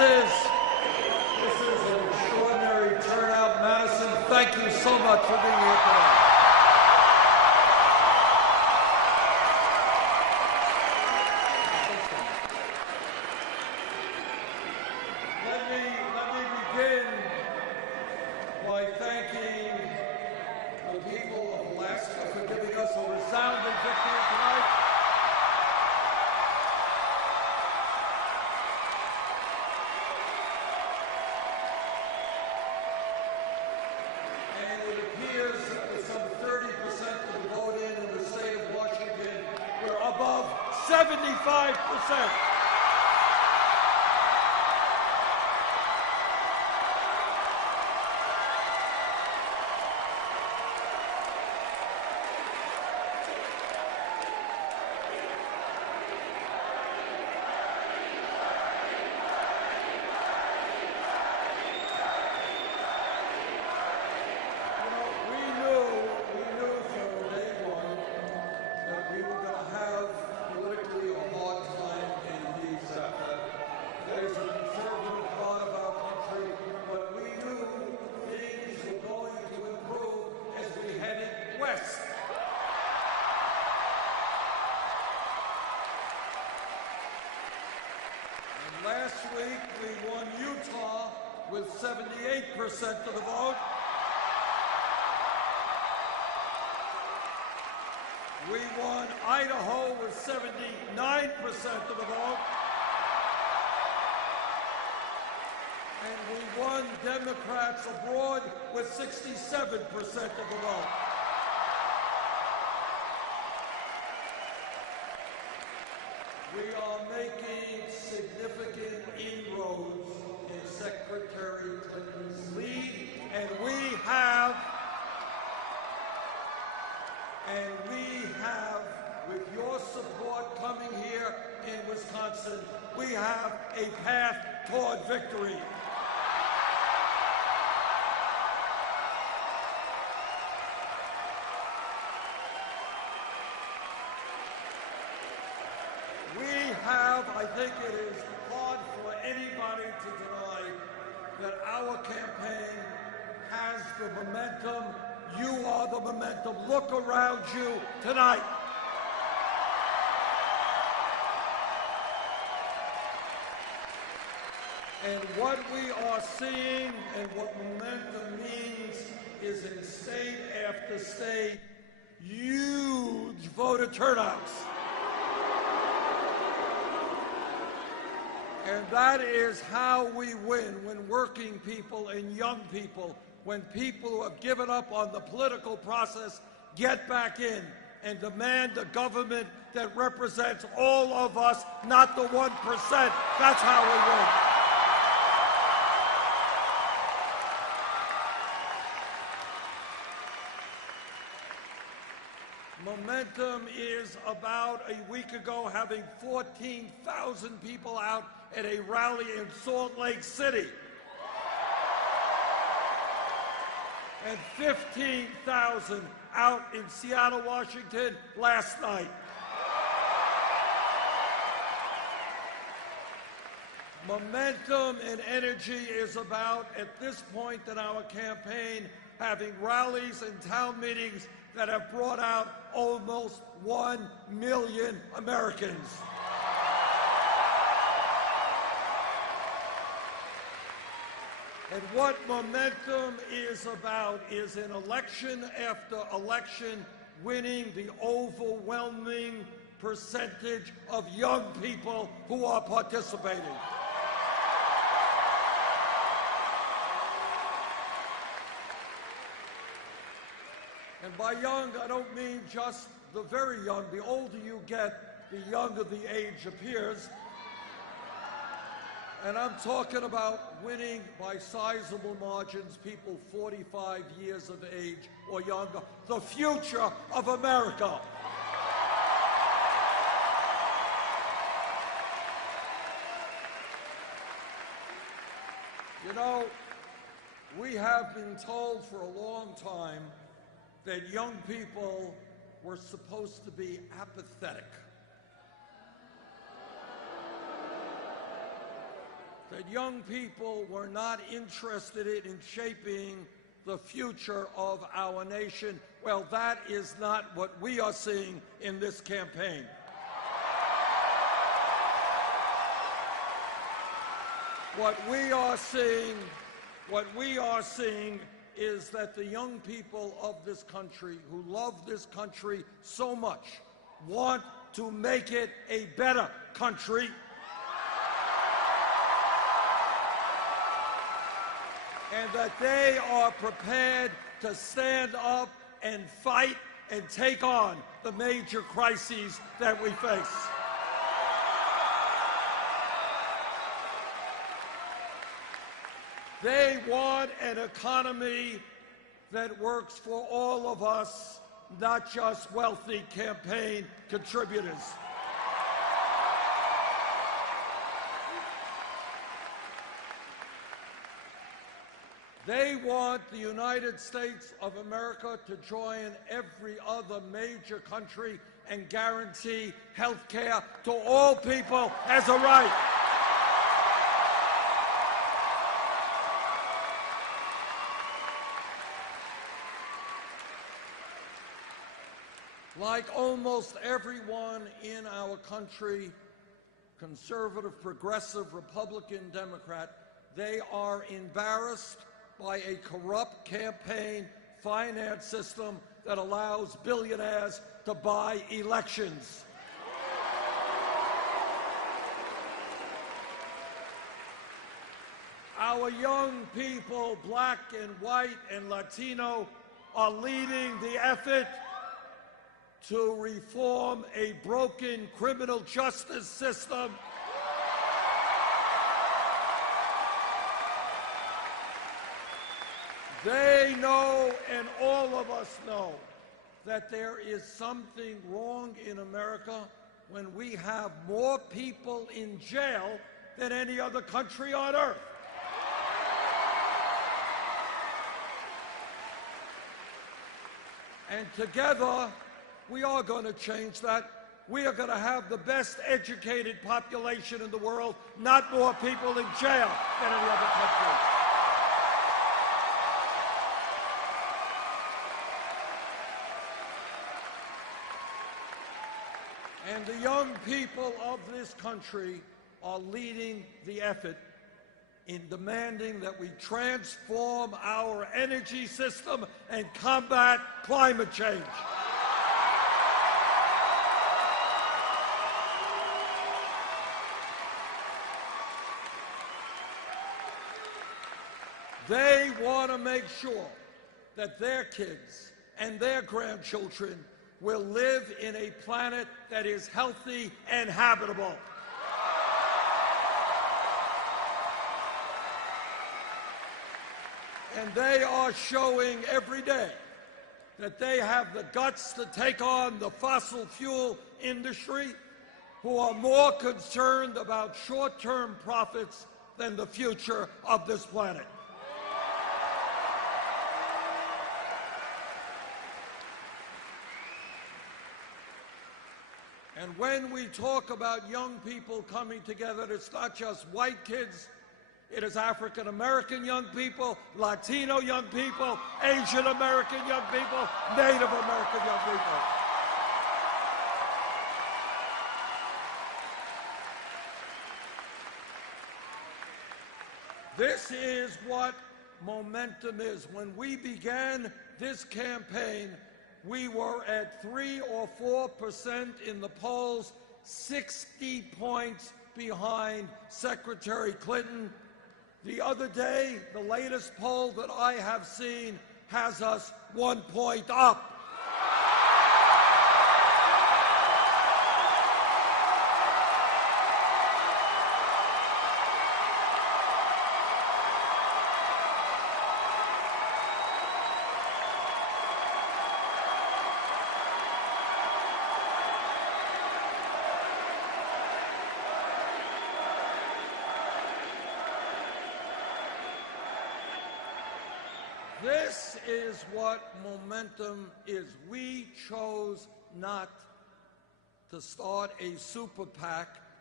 is an extraordinary turnout. Madison, thank you so much for being here today. Let me begin by thanking the people of Alaska for giving us a resounding victory tonight. And it appears that with some 30% of the vote in the state of Washington, we're above 75%. Last week, we won Utah with 78% of the vote. We won Idaho with 79% of the vote. And we won Democrats abroad with 67% of the vote. We are making significant inroads in Secretary Clinton's lead, and we have, with your support coming here in Wisconsin, we have a path toward victory. I think it is hard for anybody to deny that our campaign has the momentum. You are the momentum. Look around you tonight. And what we are seeing and what momentum means is in state after state, huge voter turnouts. And that is how we win, when working people and young people, when people who have given up on the political process get back in and demand a government that represents all of us, not the 1%. That's how we win. Momentum is about a week ago having 14,000 people out at a rally in Salt Lake City. And 15,000 out in Seattle, Washington last night. Momentum and energy is about, at this point in our campaign, having rallies and town meetings that have brought out almost 1 million Americans. And what momentum is about is in election after election, winning the overwhelming percentage of young people who are participating. And by young, I don't mean just the very young. The older you get, the younger the age appears. And I'm talking about winning by sizable margins, people 45 years of age or younger, the future of America. You know, we have been told for a long time that young people were supposed to be apathetic. That that young people were not interested in shaping the future of our nation. Well, that is not what we are seeing in this campaign. What we are seeing is that the young people of this country, who love this country so much, want to make it a better country. And that they are prepared to stand up and fight and take on the major crises that we face. They want an economy that works for all of us, not just wealthy campaign contributors. They want the United States of America to join every other major country and guarantee health care to all people as a right. Like almost everyone in our country, conservative, progressive, Republican, Democrat, they are embarrassed by a corrupt campaign finance system that allows billionaires to buy elections. Our young people, black and white and Latino, are leading the effort to reform a broken criminal justice system They know, and all of us know, that there is something wrong in America when we have more people in jail than any other country on earth. And together, we are going to change that. We are going to have the best educated population in the world, not more people in jail than any other country. And the young people of this country are leading the effort in demanding that we transform our energy system and combat climate change. They want to make sure that their kids and their grandchildren will live in a planet that is healthy and habitable. And they are showing every day that they have the guts to take on the fossil fuel industry, who are more concerned about short-term profits than the future of this planet. And when we talk about young people coming together, it's not just white kids. It is African American young people, Latino young people, Asian American young people, Native American young people. This is what momentum is. When we began this campaign, we were at 3 or 4% in the polls, 60 points behind Secretary Clinton. The other day, the latest poll that I have seen has us 1 point up. This is what momentum is. We chose not to start a super PAC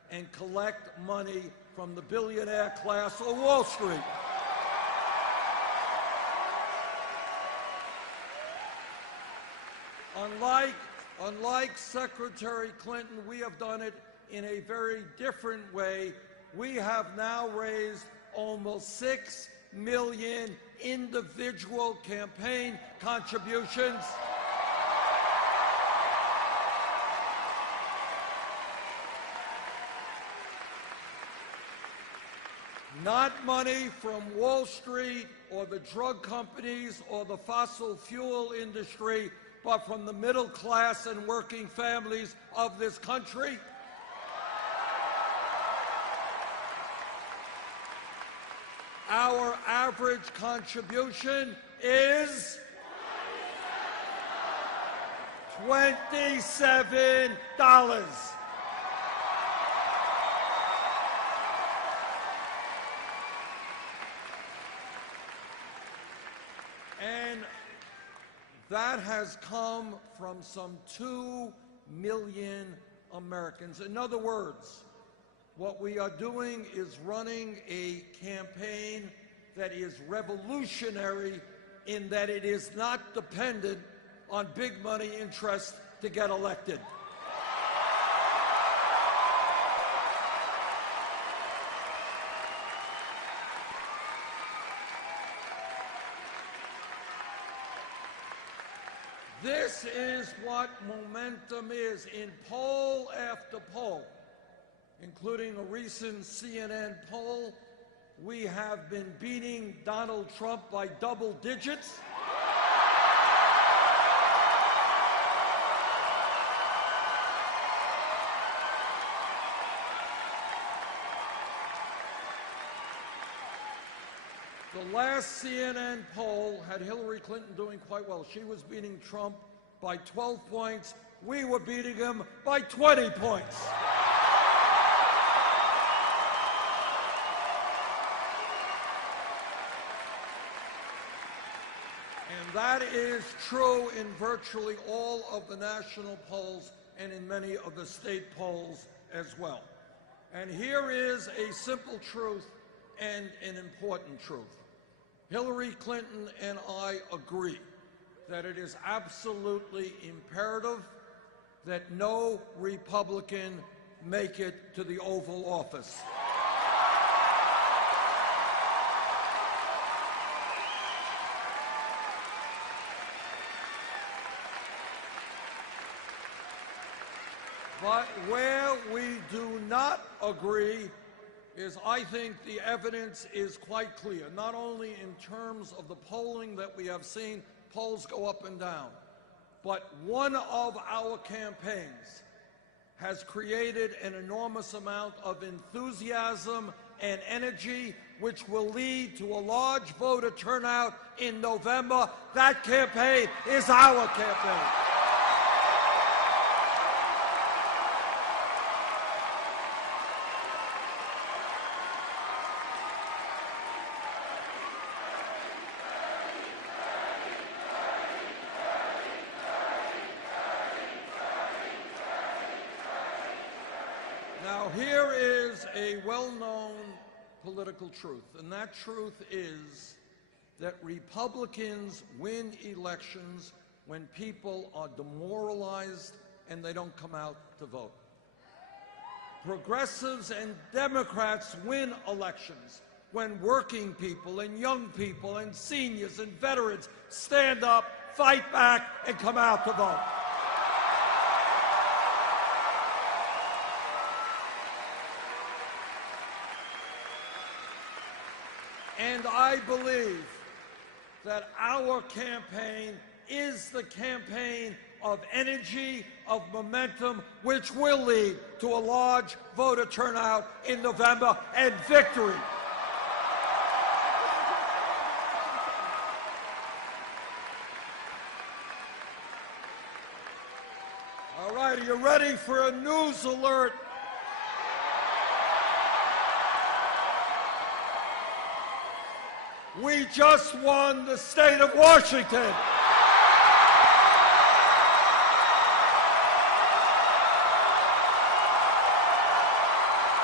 and collect money from the billionaire class or Wall Street. Unlike Secretary Clinton, we have done it in a very different way. We have now raised almost $6 million individual campaign contributions. Not money from Wall Street or the drug companies or the fossil fuel industry, but from the middle class and working families of this country. Our average contribution is $27. And that has come from some 2 million Americans. In other words, what we are doing is running a campaign that is revolutionary in that it is not dependent on big money interests to get elected. This is what momentum is. In poll after poll, including a recent CNN poll, we have been beating Donald Trump by double digits. The last CNN poll had Hillary Clinton doing quite well. She was beating Trump by 12 points. We were beating him by 20 points. And that is true in virtually all of the national polls and in many of the state polls as well. And here is a simple truth and an important truth. Hillary Clinton and I agree that it is absolutely imperative that no Republican make it to the Oval Office. But where we do not agree is I think the evidence is quite clear, not only in terms of the polling that we have seen, polls go up and down, but one of our campaigns has created an enormous amount of enthusiasm and energy, which will lead to a large voter turnout in November. That campaign is our campaign. Now, here is a well-known political truth, and that truth is that Republicans win elections when people are demoralized and they don't come out to vote. Progressives and Democrats win elections when working people and young people and seniors and veterans stand up, fight back, and come out to vote. And I believe that our campaign is the campaign of energy, of momentum, which will lead to a large voter turnout in November and victory. All right, are you ready for a news alert? We just won the state of Washington.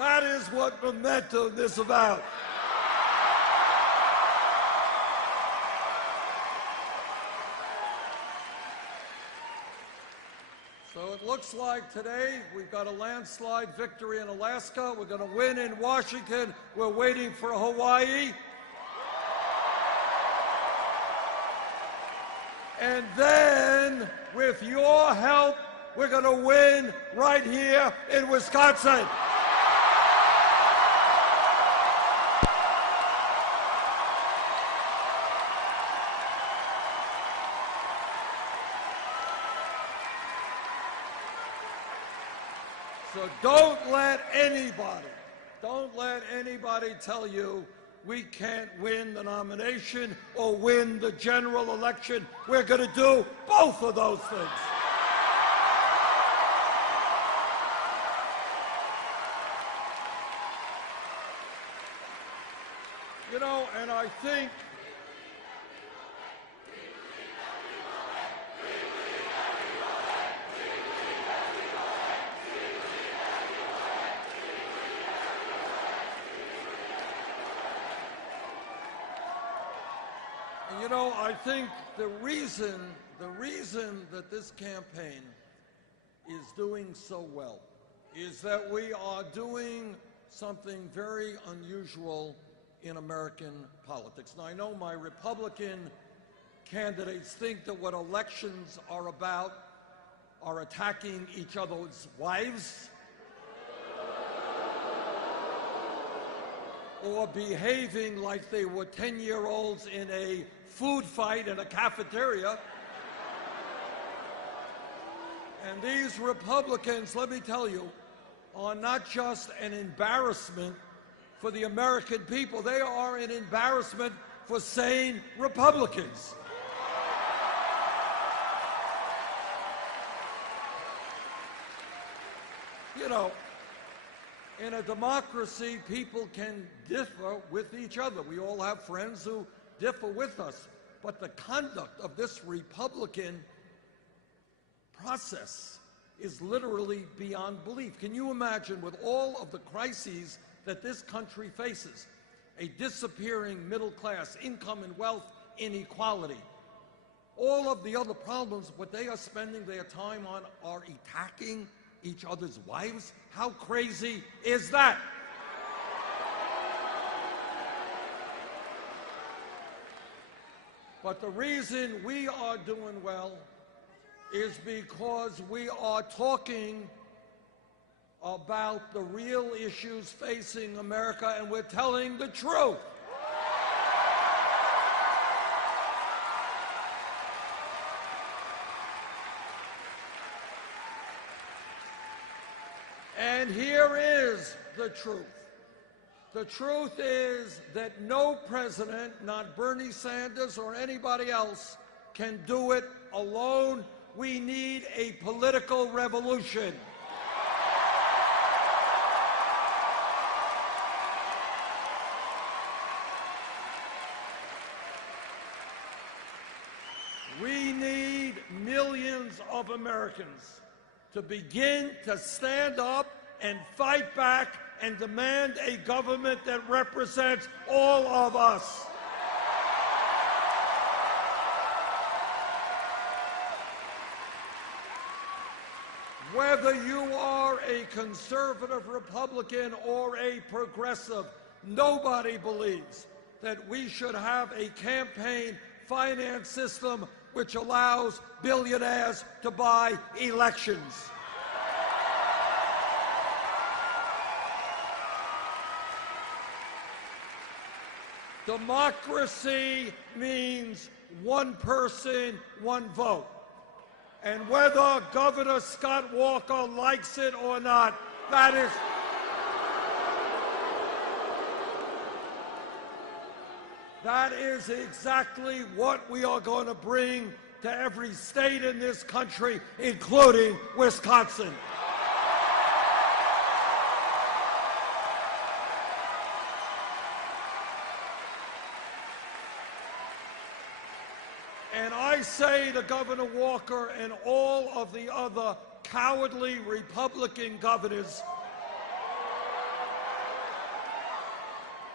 That is what momentum is about. So it looks like today we've got a landslide victory in Alaska. We're going to win in Washington. We're waiting for Hawaii. And then, with your help, we're going to win right here in Wisconsin. So don't let anybody tell you we can't win the nomination or win the general election. We're going to do both of those things. You know, and I think the reason that this campaign is doing so well is that we are doing something very unusual in American politics. Now, I know my Republican candidates think that what elections are about are attacking each other's wives or behaving like they were 10-year-olds in a food fight in a cafeteria. And these Republicans, let me tell you, are not just an embarrassment for the American people. They are an embarrassment for sane Republicans. You know, in a democracy, people can differ with each other. We all have friends who differ with us. But the conduct of this Republican process is literally beyond belief. Can you imagine, with all of the crises that this country faces, a disappearing middle class, income and wealth inequality, all of the other problems, what they are spending their time on are attacking each other's wives? How crazy is that? But the reason we are doing well is because we are talking about the real issues facing America, and we're telling the truth. And here is the truth. The truth is that no president, not Bernie Sanders or anybody else, can do it alone. We need a political revolution. We need millions of Americans to begin to stand up and fight back and demand a government that represents all of us. Whether you are a conservative Republican or a progressive, nobody believes that we should have a campaign finance system which allows billionaires to buy elections. Democracy means one person, one vote. And whether Governor Scott Walker likes it or not, that is exactly what we are going to bring to every state in this country, including Wisconsin. And I say to Governor Walker and all of the other cowardly Republican governors,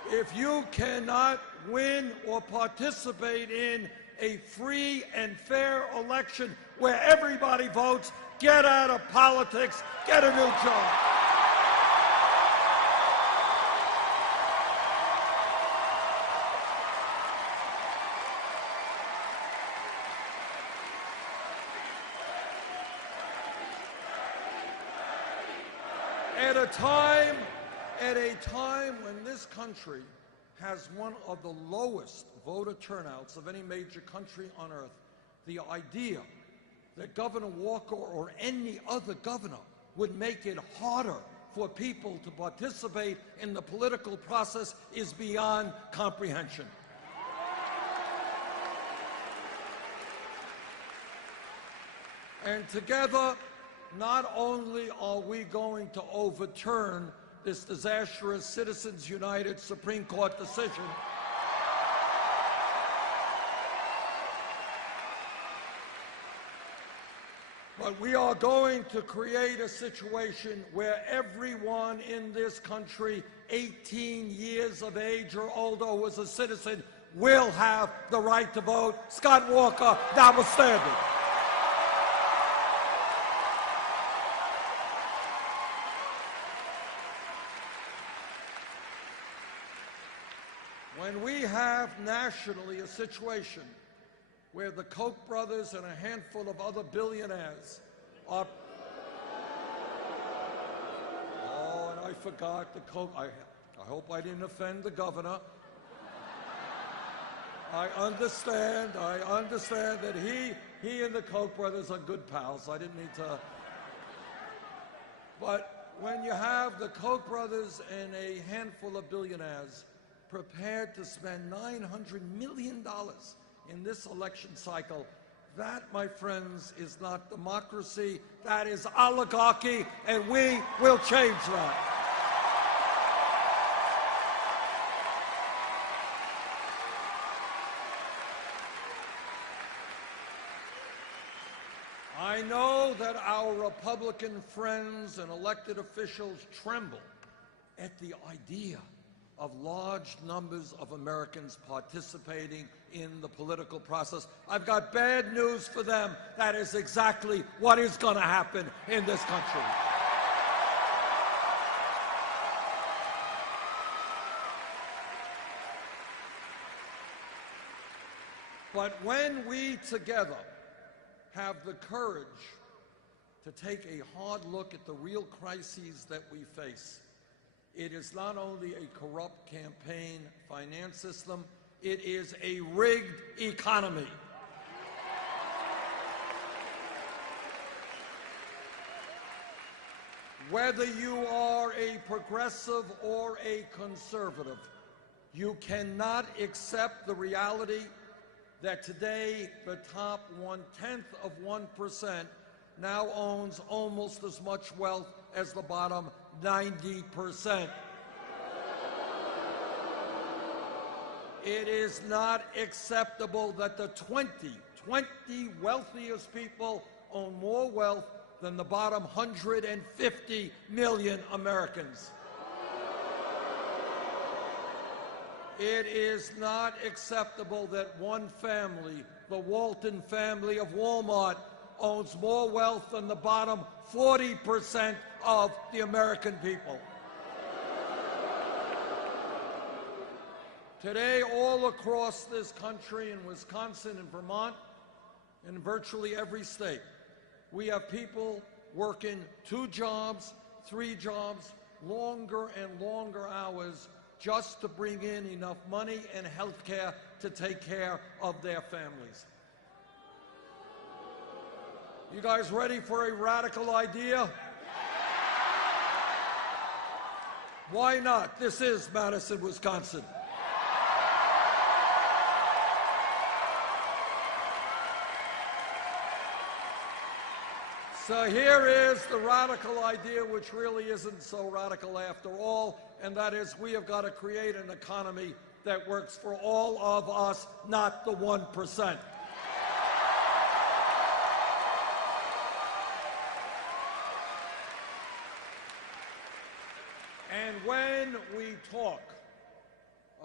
If you cannot win or participate in a free and fair election where everybody votes, get out of politics, get a new job. At a time when this country has one of the lowest voter turnouts of any major country on earth, the idea that Governor Walker or any other governor would make it harder for people to participate in the political process is beyond comprehension. And together, not only are we going to overturn this disastrous Citizens United Supreme Court decision, but we are going to create a situation where everyone in this country, 18 years of age or older, who is a citizen, will have the right to vote. Scott Walker, notwithstanding. When we have nationally a situation where the Koch brothers and a handful of other billionaires are... Oh, and I forgot the Koch... I hope I didn't offend the governor. I understand that he and the Koch brothers are good pals. I didn't need to... But when you have the Koch brothers and a handful of billionaires prepared to spend $900 million in this election cycle, that, my friends, is not democracy. That is oligarchy, and we will change that. I know that our Republican friends and elected officials tremble at the idea of large numbers of Americans participating in the political process. I've got bad news for them. That is exactly what is going to happen in this country. But when we together have the courage to take a hard look at the real crises that we face, it is not only a corrupt campaign finance system, it is a rigged economy. Whether you are a progressive or a conservative, you cannot accept the reality that today the top 0.1% now owns almost as much wealth as the bottom 90%. It is not acceptable that the 20 wealthiest people own more wealth than the bottom 150 million Americans. It is not acceptable that one family, the Walton family of Walmart, owns more wealth than the bottom 40% of the American people. Today, all across this country, in Wisconsin and Vermont, and virtually every state, we have people working 2 jobs, 3 jobs, longer and longer hours just to bring in enough money and health care to take care of their families. You guys ready for a radical idea? Why not? This is Madison, Wisconsin. So here is the radical idea, which really isn't so radical after all, and that is we have got to create an economy that works for all of us, not the 1%. And when we talk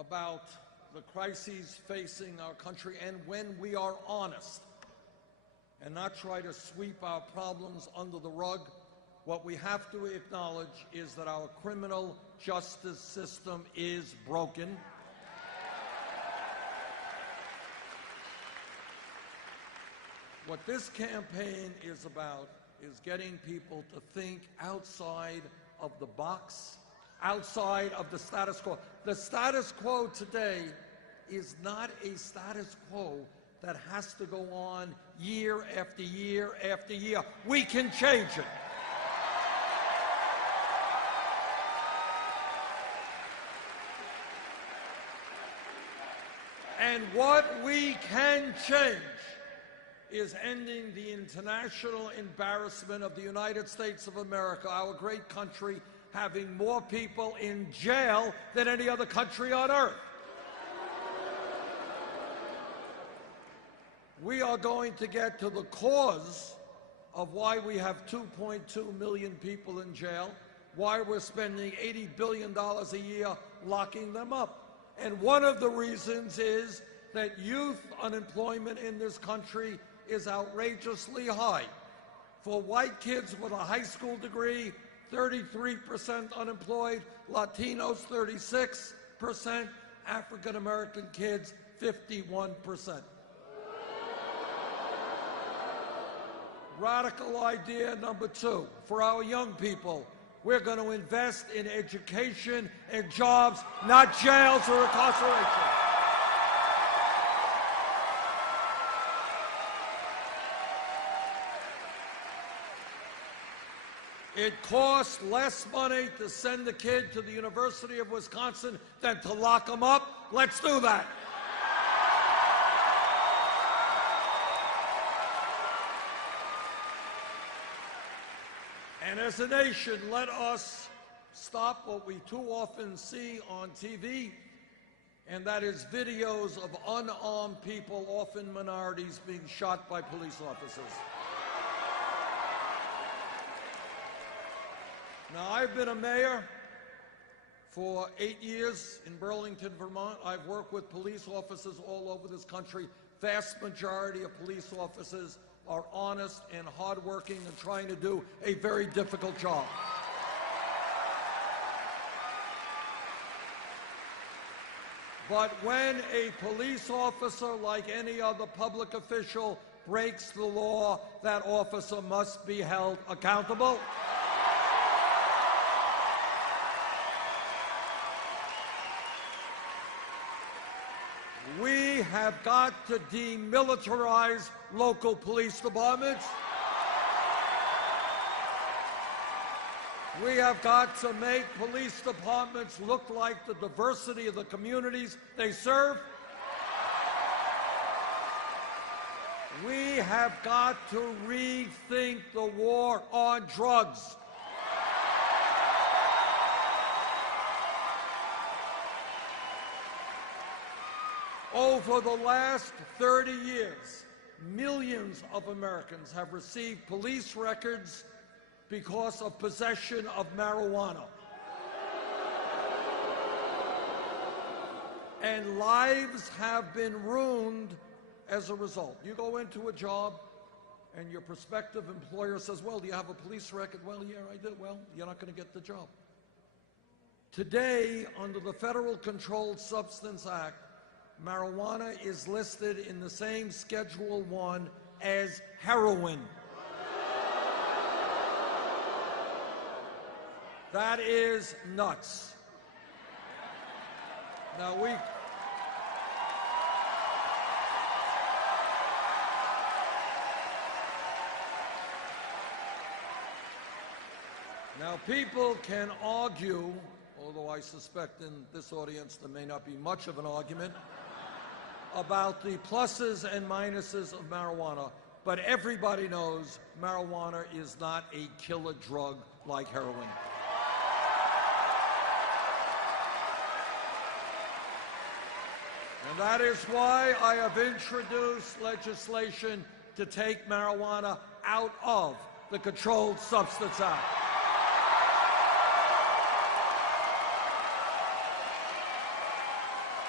about the crises facing our country, and when we are honest and not try to sweep our problems under the rug, what we have to acknowledge is that our criminal justice system is broken. What this campaign is about is getting people to think outside of the box, outside of the status quo. The status quo today is not a status quo that has to go on year after year after year. We can change it. And what we can change is ending the international embarrassment of the United States of America, our great country, having more people in jail than any other country on earth. We are going to get to the cause of why we have 2.2 million people in jail, why we're spending $80 billion a year locking them up. And one of the reasons is that youth unemployment in this country is outrageously high. For white kids with a high school degree, 33% unemployed, Latinos 36%, African American kids 51%. Radical idea number two, for our young people, we're going to invest in education and jobs, not jails or incarceration. It costs less money to send a kid to the University of Wisconsin than to lock them up. Let's do that. And as a nation, let us stop what we too often see on TV, and that is videos of unarmed people, often minorities, being shot by police officers. Now, I've been a mayor for 8 years in Burlington, Vermont. I've worked with police officers all over this country. Vast majority of police officers are honest and hardworking and trying to do a very difficult job. But when a police officer, like any other public official, breaks the law, that officer must be held accountable. We have got to demilitarize local police departments. We have got to make police departments look like the diversity of the communities they serve. We have got to rethink the war on drugs. Over the last 30 years, millions of Americans have received police records because of possession of marijuana. And lives have been ruined as a result. You go into a job and your prospective employer says, well, do you have a police record? Well, yeah, I do. Well, you're not going to get the job. Today, under the Federal Controlled Substance Act, marijuana is listed in the same Schedule 1 as heroin. That is nuts. Now people can argue, although I suspect in this audience there may not be much of an argument, about the pluses and minuses of marijuana, but everybody knows marijuana is not a killer drug like heroin. And that is why I have introduced legislation to take marijuana out of the Controlled Substance Act.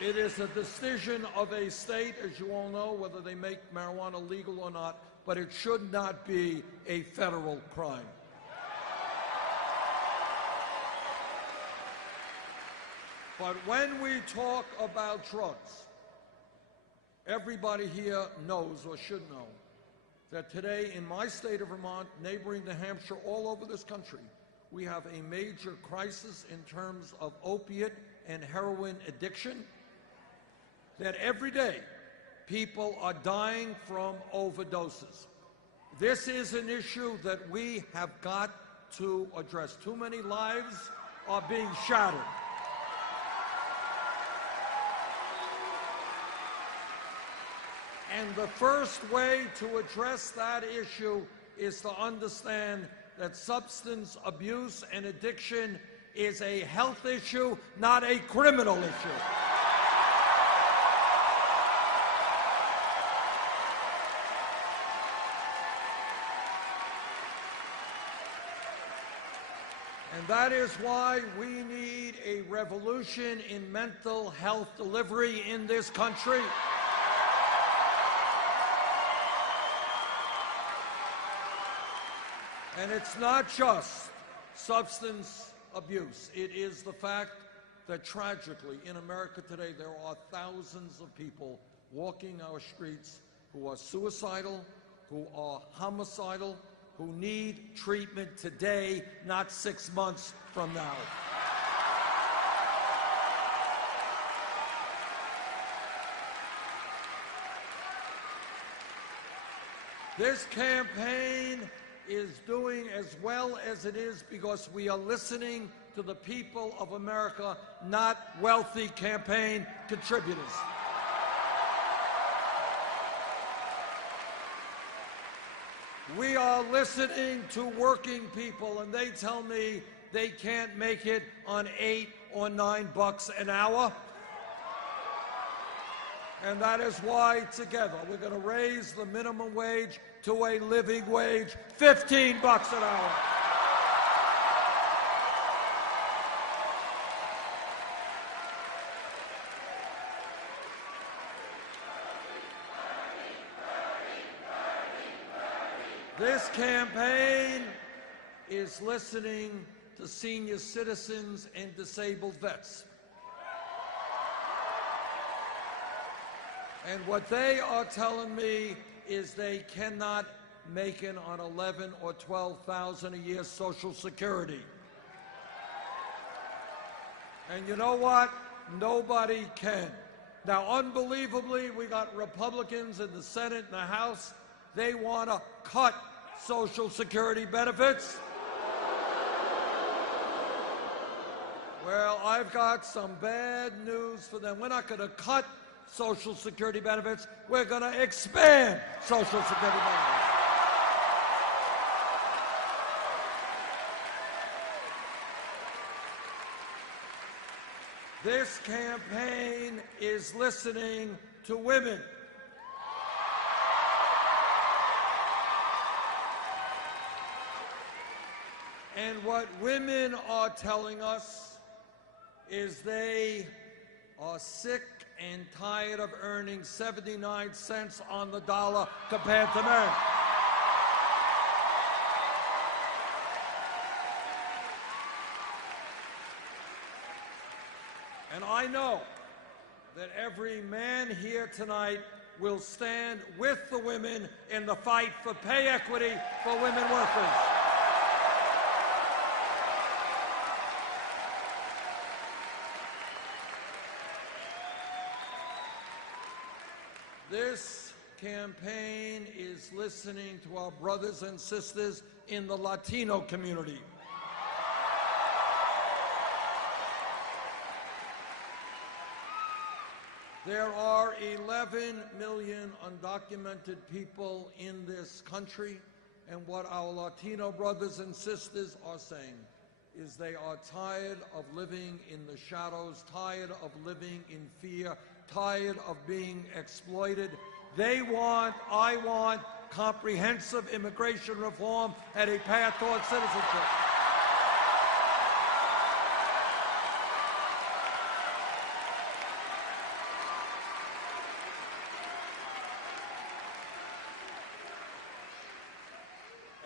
It is a decision of a state, as you all know, whether they make marijuana legal or not, but it should not be a federal crime. But when we talk about drugs, everybody here knows or should know that today in my state of Vermont, neighboring New Hampshire, all over this country, we have a major crisis in terms of opiate and heroin addiction, that every day people are dying from overdoses. This is an issue that we have got to address. Too many lives are being shattered. And the first way to address that issue is to understand that substance abuse and addiction is a health issue, not a criminal issue. And that is why we need a revolution in mental health delivery in this country. And it's not just substance abuse. It is the fact that tragically in America today there are thousands of people walking our streets who are suicidal, who are homicidal, who need treatment today, not 6 months from now. This campaign is doing as well as it is because we are listening to the people of America, not wealthy campaign contributors. We are listening to working people, and they tell me they can't make it on $8 or $9 an hour. And that is why together we're going to raise the minimum wage to a living wage, $15 an hour. This campaign is listening to senior citizens and disabled vets. And what they are telling me is they cannot make it on $11,000 or $12,000 a year Social Security. And you know what? Nobody can. Now, unbelievably, we got Republicans in the Senate and the House. They want to cut Social Security benefits. Well, I've got some bad news for them. We're not going to cut Social Security benefits. We're going to expand Social Security benefits. This campaign is listening to women. And what women are telling us is they are sick and tired of earning 79 cents on the dollar compared to men. And I know that every man here tonight will stand with the women in the fight for pay equity for women workers. This campaign is listening to our brothers and sisters in the Latino community. There are 11 million undocumented people in this country, and what our Latino brothers and sisters are saying is they are tired of living in the shadows, tired of living in fear, tired of being exploited. They want, I want, comprehensive immigration reform and a path toward citizenship.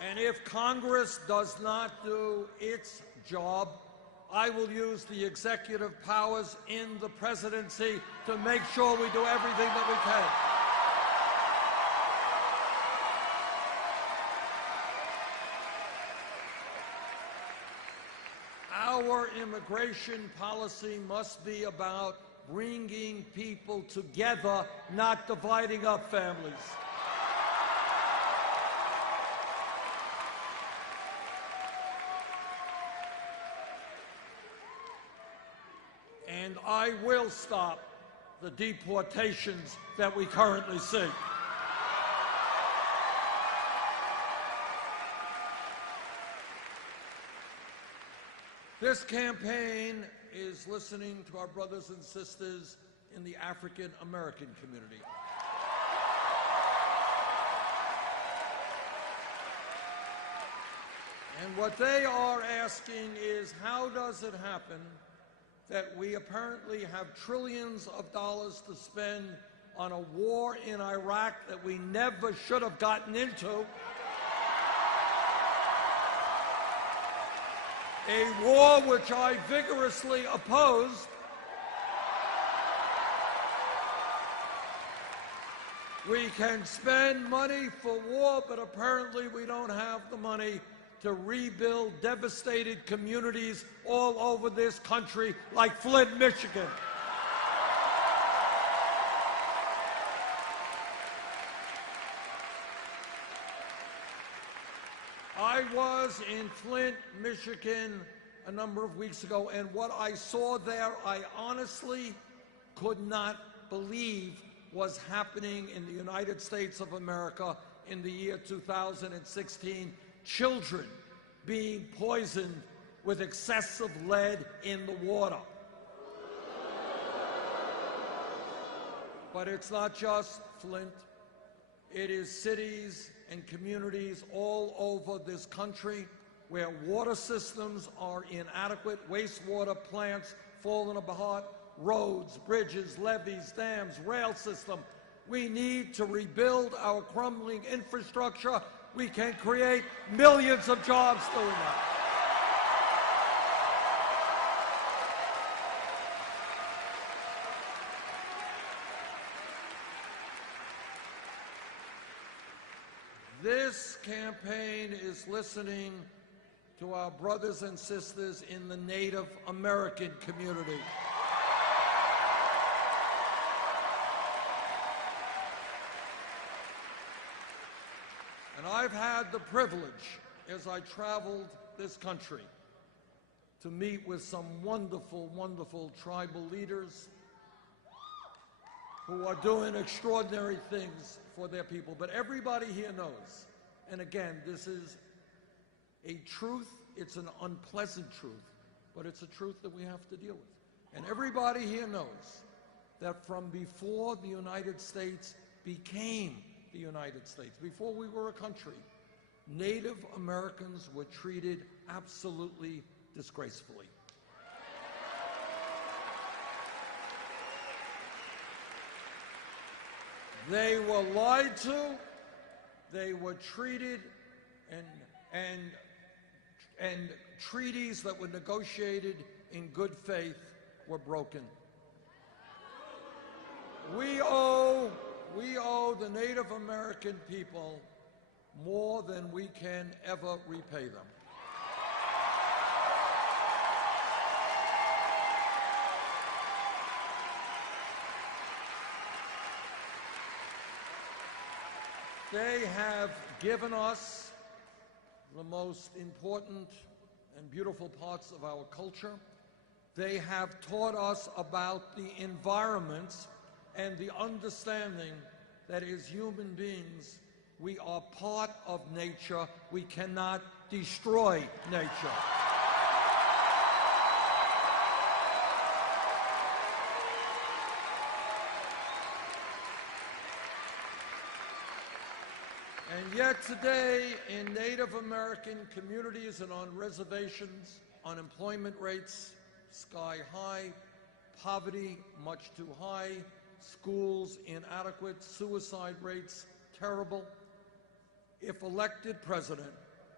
And if Congress does not do its job, I will use the executive powers in the presidency to make sure we do everything that we can. Our immigration policy must be about bringing people together, not dividing up families. And I will stop the deportations that we currently see. This campaign is listening to our brothers and sisters in the African American community. And what they are asking is, how does it happen that we apparently have trillions of dollars to spend on a war in Iraq that we never should have gotten into? A war which I vigorously opposed. We can spend money for war, but apparently we don't have the money to rebuild devastated communities all over this country, like Flint, Michigan. I was in Flint, Michigan a number of weeks ago, and what I saw there, I honestly could not believe was happening in the United States of America in the year 2016. Children being poisoned with excessive lead in the water. But it's not just Flint. It is cities and communities all over this country where water systems are inadequate, wastewater plants falling apart, roads, bridges, levees, dams, rail system. We need to rebuild our crumbling infrastructure. We can create millions of jobs doing that. This campaign is listening to our brothers and sisters in the Native American community. And I've had the privilege, as I traveled this country, to meet with some wonderful, wonderful tribal leaders who are doing extraordinary things for their people. But everybody here knows, and again, this is a truth, it's an unpleasant truth, but it's a truth that we have to deal with. And everybody here knows that from before the United States became the United States, before we were a country, Native Americans were treated absolutely disgracefully. They were lied to, they were treated, and treaties that were negotiated in good faith were broken. We owe the Native American people more than we can ever repay them. They have given us the most important and beautiful parts of our culture. They have taught us about the environments and the understanding that as human beings, we are part of nature. We cannot destroy nature. And yet today, in Native American communities and on reservations, unemployment rates sky high, poverty much too high, schools inadequate, suicide rates terrible. If elected president,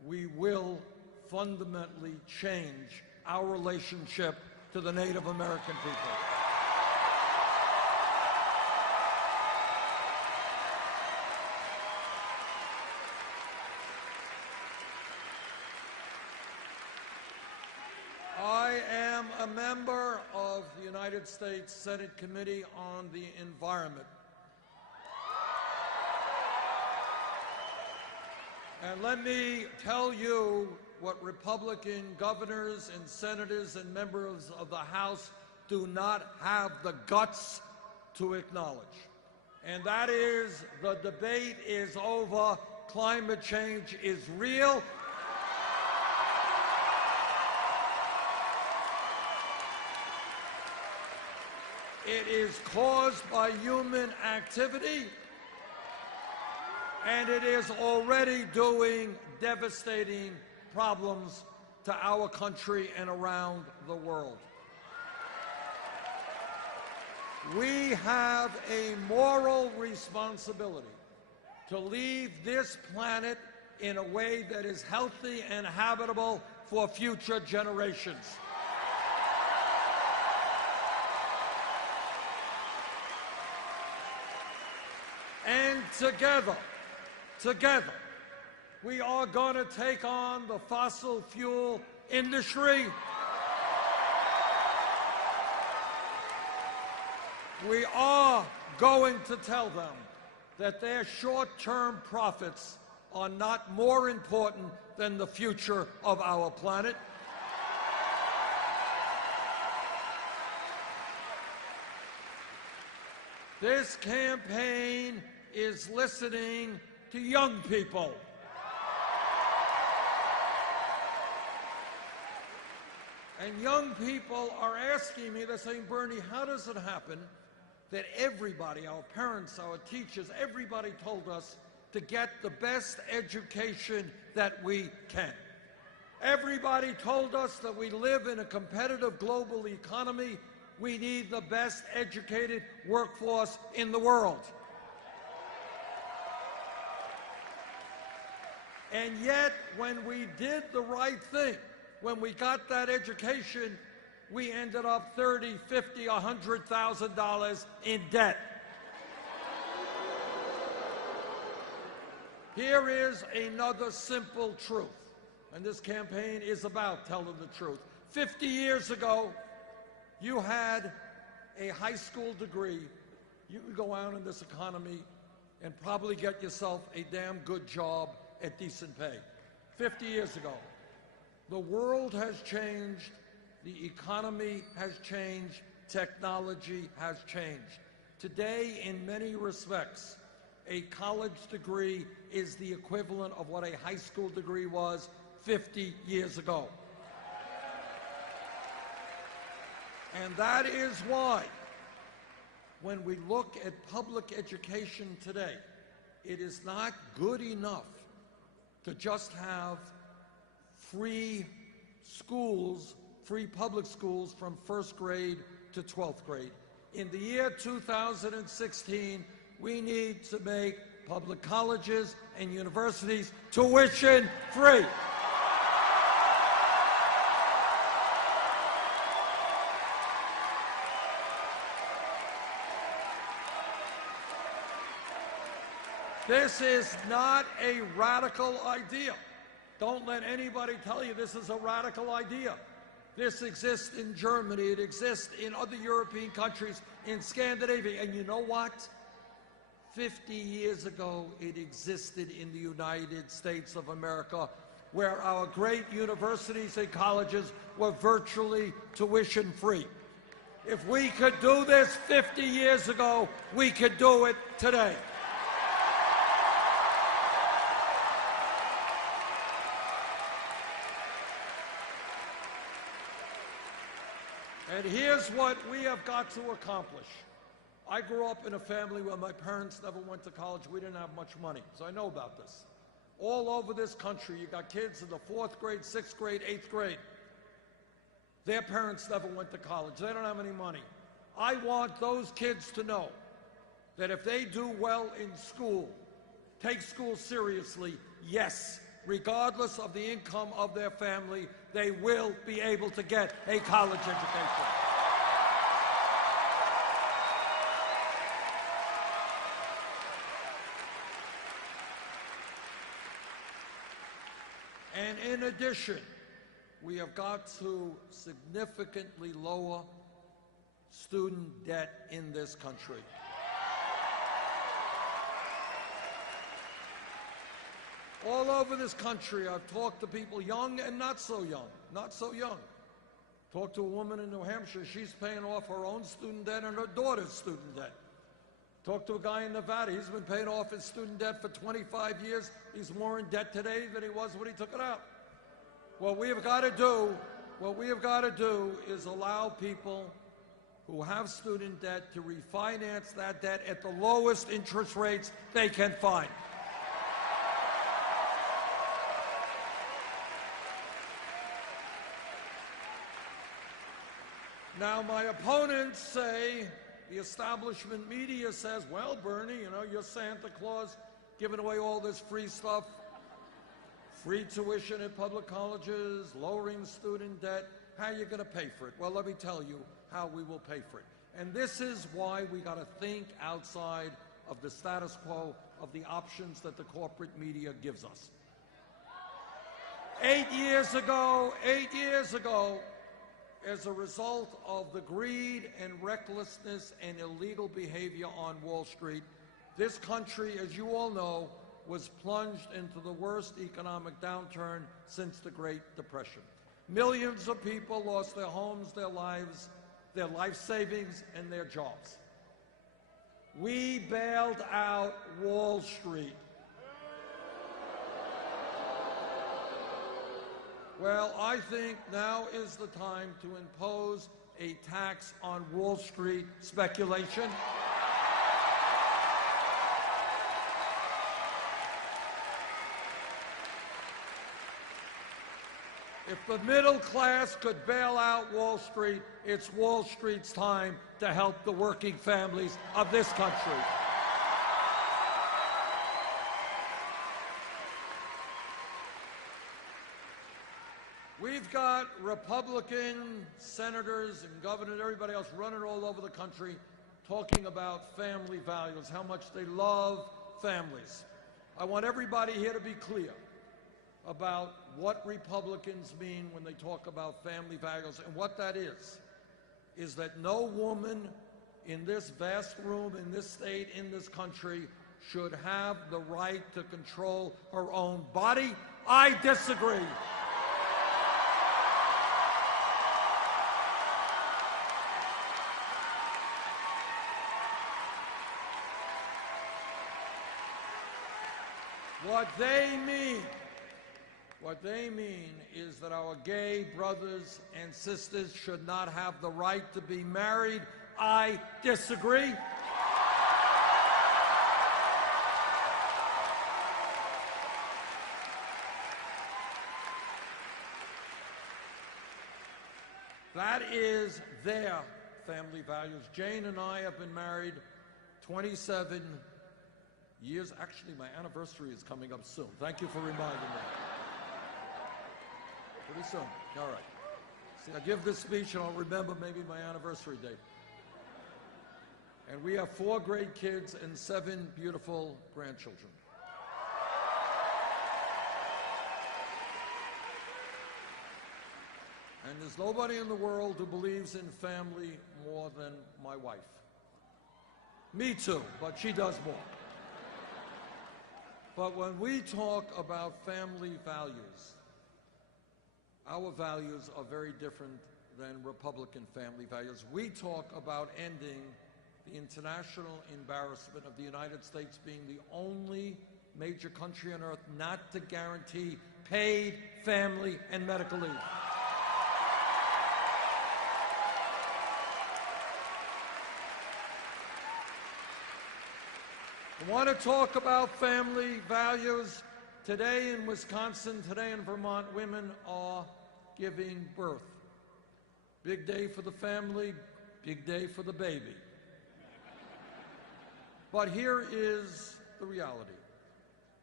we will fundamentally change our relationship to the Native American people. I am a member of the United States Senate Committee on the Environment. And let me tell you what Republican governors and senators and members of the House do not have the guts to acknowledge. And that is, the debate is over. Climate change is real. It is caused by human activity, and it is already doing devastating problems to our country and around the world. We have a moral responsibility to leave this planet in a way that is healthy and habitable for future generations. And together, we are going to take on the fossil fuel industry. We are going to tell them that their short-term profits are not more important than the future of our planet. This campaign is listening to young people. And young people are asking me, they're saying, Bernie, how does it happen that everybody, our parents, our teachers, everybody told us to get the best education that we can? Everybody told us that we live in a competitive global economy. We need the best educated workforce in the world. And yet, when we did the right thing, when we got that education, we ended up $30,000, $50,000, $100,000 in debt. Here is another simple truth, and this campaign is about telling the truth. 50 years ago, you had a high school degree, you could go out in this economy and probably get yourself a damn good job at decent pay. 50 years ago. The world has changed, the economy has changed, technology has changed. Today, in many respects, a college degree is the equivalent of what a high school degree was 50 years ago. And that is why, when we look at public education today, it is not good enough to just have free schools, free public schools from first grade to 12th grade. In the year 2016, we need to make public colleges and universities tuition free. This is not a radical idea. Don't let anybody tell you this is a radical idea. This exists in Germany, it exists in other European countries, in Scandinavia, and you know what? 50 years ago, it existed in the United States of America, where our great universities and colleges were virtually tuition free. If we could do this 50 years ago, we could do it today. And here's what we have got to accomplish. I grew up in a family where my parents never went to college. We didn't have much money, so I know about this. All over this country, you got kids in the 4th grade, 6th grade, 8th grade. Their parents never went to college. They don't have any money. I want those kids to know that if they do well in school, take school seriously, yes, regardless of the income of their family, they will be able to get a college education. And in addition, we have got to significantly lower student debt in this country. All over this country, I've talked to people young and not so young, not so young. Talked to a woman in New Hampshire, she's paying off her own student debt and her daughter's student debt. Talked to a guy in Nevada, he's been paying off his student debt for 25 years. He's more in debt today than he was when he took it out. What we have got to do is allow people who have student debt to refinance that debt at the lowest interest rates they can find. Now, my opponents say, the establishment media says, well, Bernie, you know, you're Santa Claus giving away all this free stuff, free tuition at public colleges, lowering student debt. How are you going to pay for it? Well, let me tell you how we will pay for it. And this is why we got to think outside of the status quo of the options that the corporate media gives us. 8 years ago, as a result of the greed and recklessness and illegal behavior on Wall Street, this country, as you all know, was plunged into the worst economic downturn since the Great Depression. Millions of people lost their homes, their lives, their life savings, and their jobs. We bailed out Wall Street. Well, I think now is the time to impose a tax on Wall Street speculation. If the middle class could bail out Wall Street, it's Wall Street's time to help the working families of this country. We've got Republican senators and governors, everybody else running all over the country talking about family values, how much they love families. I want everybody here to be clear about what Republicans mean when they talk about family values, and what that is that no woman in this vast room, in this state, in this country, should have the right to control her own body. I disagree. What they mean is that our gay brothers and sisters should not have the right to be married. I disagree. That is their family values. Jane and I have been married 27 years. Actually, my anniversary is coming up soon. Thank you for reminding me. Pretty soon. All right. See, I'll give this speech and I'll remember maybe my anniversary date. And we have 4 great kids and 7 beautiful grandchildren. And there's nobody in the world who believes in family more than my wife. Me too, but she does more. But when we talk about family values, our values are very different than Republican family values. We talk about ending the international embarrassment of the United States being the only major country on earth not to guarantee paid family and medical leave. I want to talk about family values. Today in Wisconsin, today in Vermont, women are giving birth. Big day for the family, big day for the baby. But here is the reality.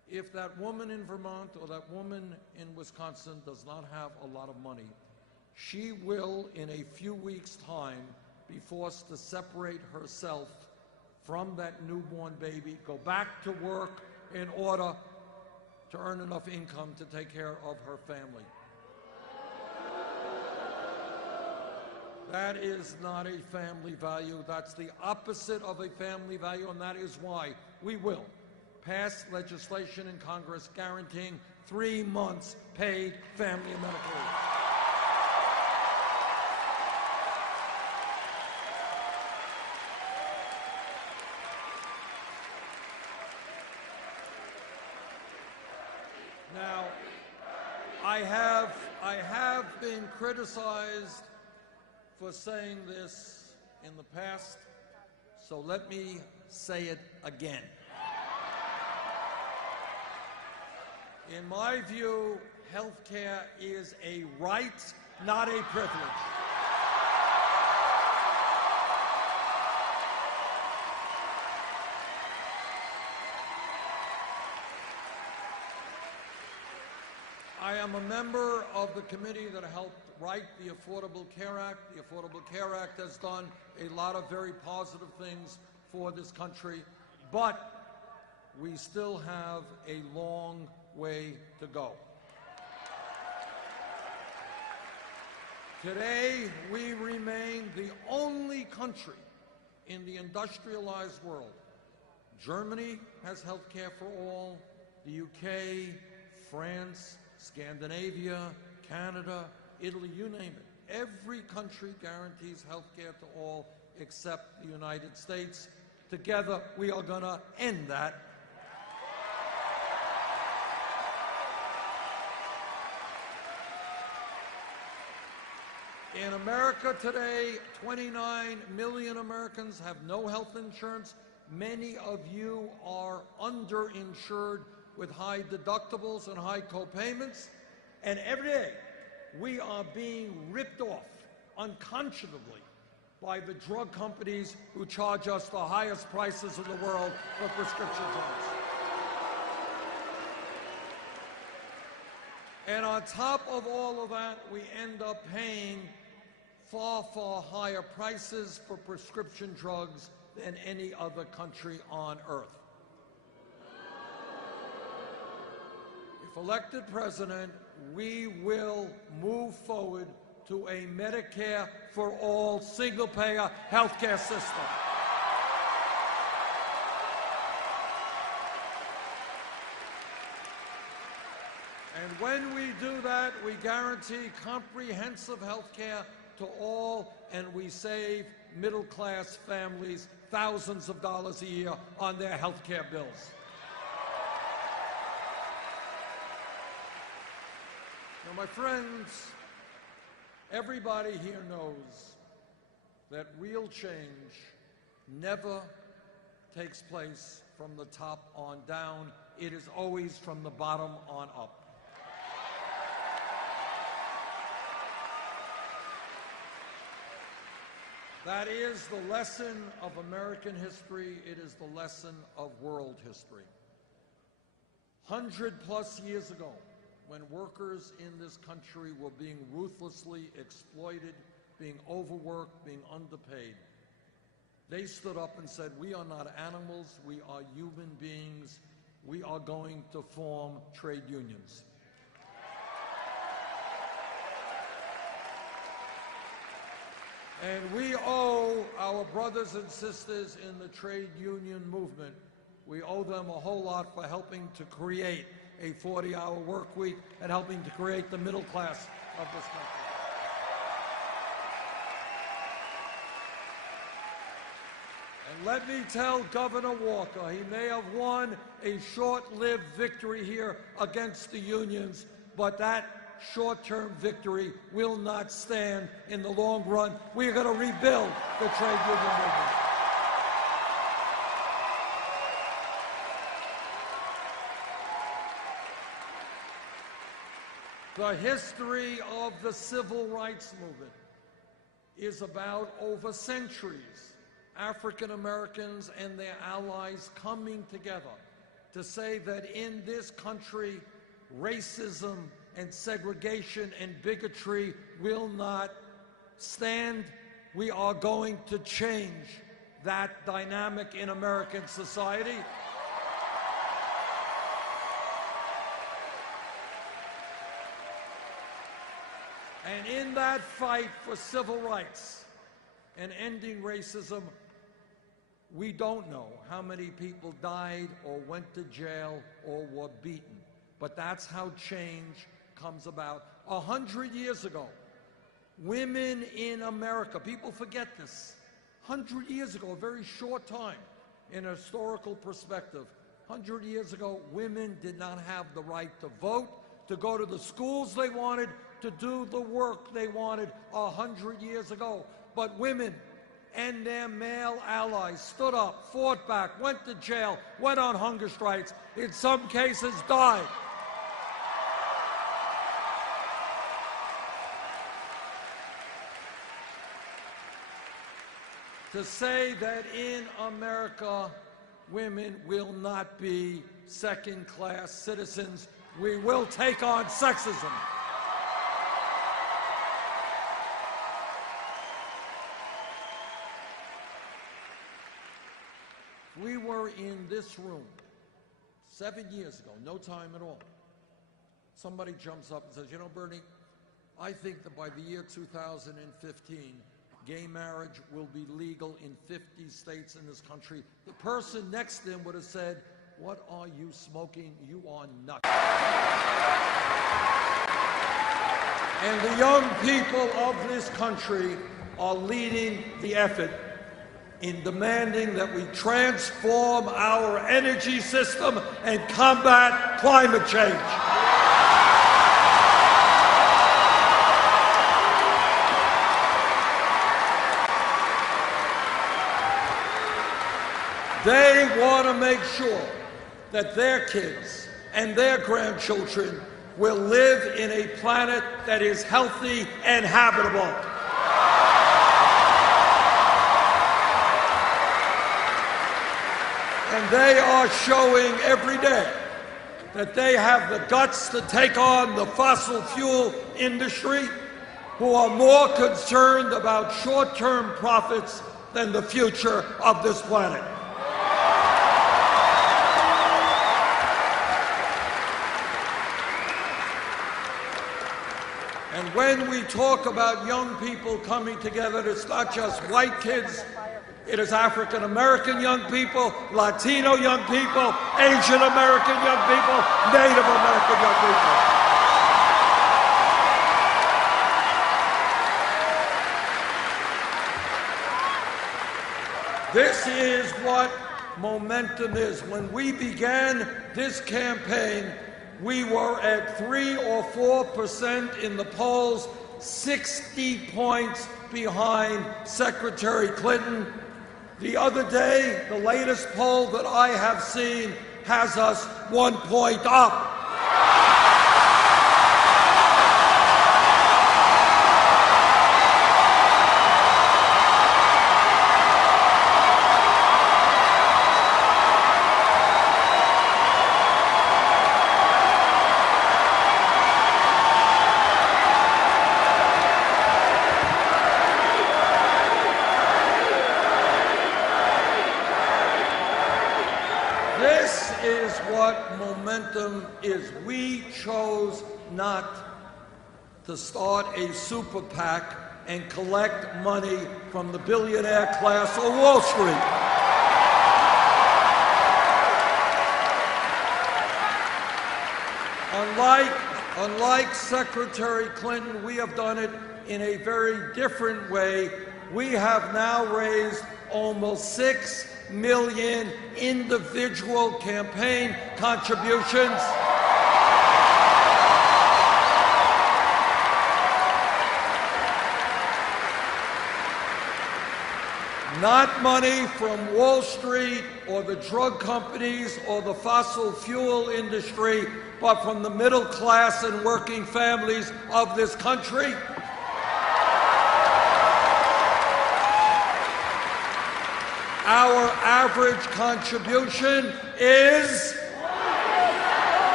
If that woman in Vermont or that woman in Wisconsin does not have a lot of money, she will, in a few weeks' time, be forced to separate herself from that newborn baby, go back to work in order to earn enough income to take care of her family. That is not a family value. That's the opposite of a family value, and that is why we will pass legislation in Congress guaranteeing 3 months paid family and medical leave. Now, I have been criticized for saying this in the past, so let me say it again. In my view, health care is a right, not a privilege. I am a member of the committee that helped write the Affordable Care Act. The Affordable Care Act has done a lot of very positive things for this country, but we still have a long way to go. Today, we remain the only country in the industrialized world. Germany has health care for all, the UK, France, Scandinavia, Canada, Italy, you name it. Every country guarantees health care to all except the United States. Together, we are going to end that. In America today, 29 million Americans have no health insurance. Many of you are underinsured with high deductibles and high co-payments. And every day, we are being ripped off unconscionably by the drug companies who charge us the highest prices in the world for prescription drugs. And on top of all of that, we end up paying far, far higher prices for prescription drugs than any other country on earth. If elected president, we will move forward to a Medicare for all single-payer health care system. And when we do that, we guarantee comprehensive health care to all, and we save middle-class families thousands of dollars a year on their health care bills. Now, my friends, everybody here knows that real change never takes place from the top on down. It is always from the bottom on up. That is the lesson of American history. It is the lesson of world history. 100+ years ago, when workers in this country were being ruthlessly exploited, being overworked, being underpaid, they stood up and said, we are not animals, we are human beings, we are going to form trade unions. And we owe our brothers and sisters in the trade union movement, we owe them a whole lot for helping to create a 40-hour work week and helping to create the middle class of this country. And let me tell Governor Walker, he may have won a short-lived victory here against the unions, but that short-term victory will not stand in the long run. We are going to rebuild the trade union movement. The history of the civil rights movement is about, over centuries, African Americans and their allies coming together to say that in this country, racism and segregation and bigotry will not stand. We are going to change that dynamic in American society. And in that fight for civil rights and ending racism, we don't know how many people died or went to jail or were beaten. But that's how change comes about. 100 years ago, women in America, people forget this, 100 years ago, a very short time in a historical perspective, 100 years ago, women did not have the right to vote, to go to the schools they wanted, to do the work they wanted 100 years ago. But women and their male allies stood up, fought back, went to jail, went on hunger strikes, in some cases died. To say that in America, women will not be second-class citizens. We will take on sexism. We were in this room 7 years ago, no time at all. Somebody jumps up and says, you know, Bernie, I think that by the year 2015, gay marriage will be legal in 50 states in this country. The person next to him would have said, what are you smoking? You are nuts. And the young people of this country are leading the effort in demanding that we transform our energy system and combat climate change. They want to make sure that their kids and their grandchildren will live in a planet that is healthy and habitable. And they are showing every day that they have the guts to take on the fossil fuel industry, who are more concerned about short-term profits than the future of this planet. And when we talk about young people coming together, it's not just white kids. It is African American young people, Latino young people, Asian American young people, Native American young people. This is what momentum is. When we began this campaign, we were at 3 or 4% in the polls, 60 points behind Secretary Clinton. The other day, the latest poll that I have seen has us 1 point up. This is what momentum is. We chose not to start a super PAC and collect money from the billionaire class or Wall Street. Unlike Secretary Clinton, we have done it in a very different way. We have now raised almost 6 million individual campaign contributions. Not money from Wall Street or the drug companies or the fossil fuel industry, but from the middle class and working families of this country. Our average contribution is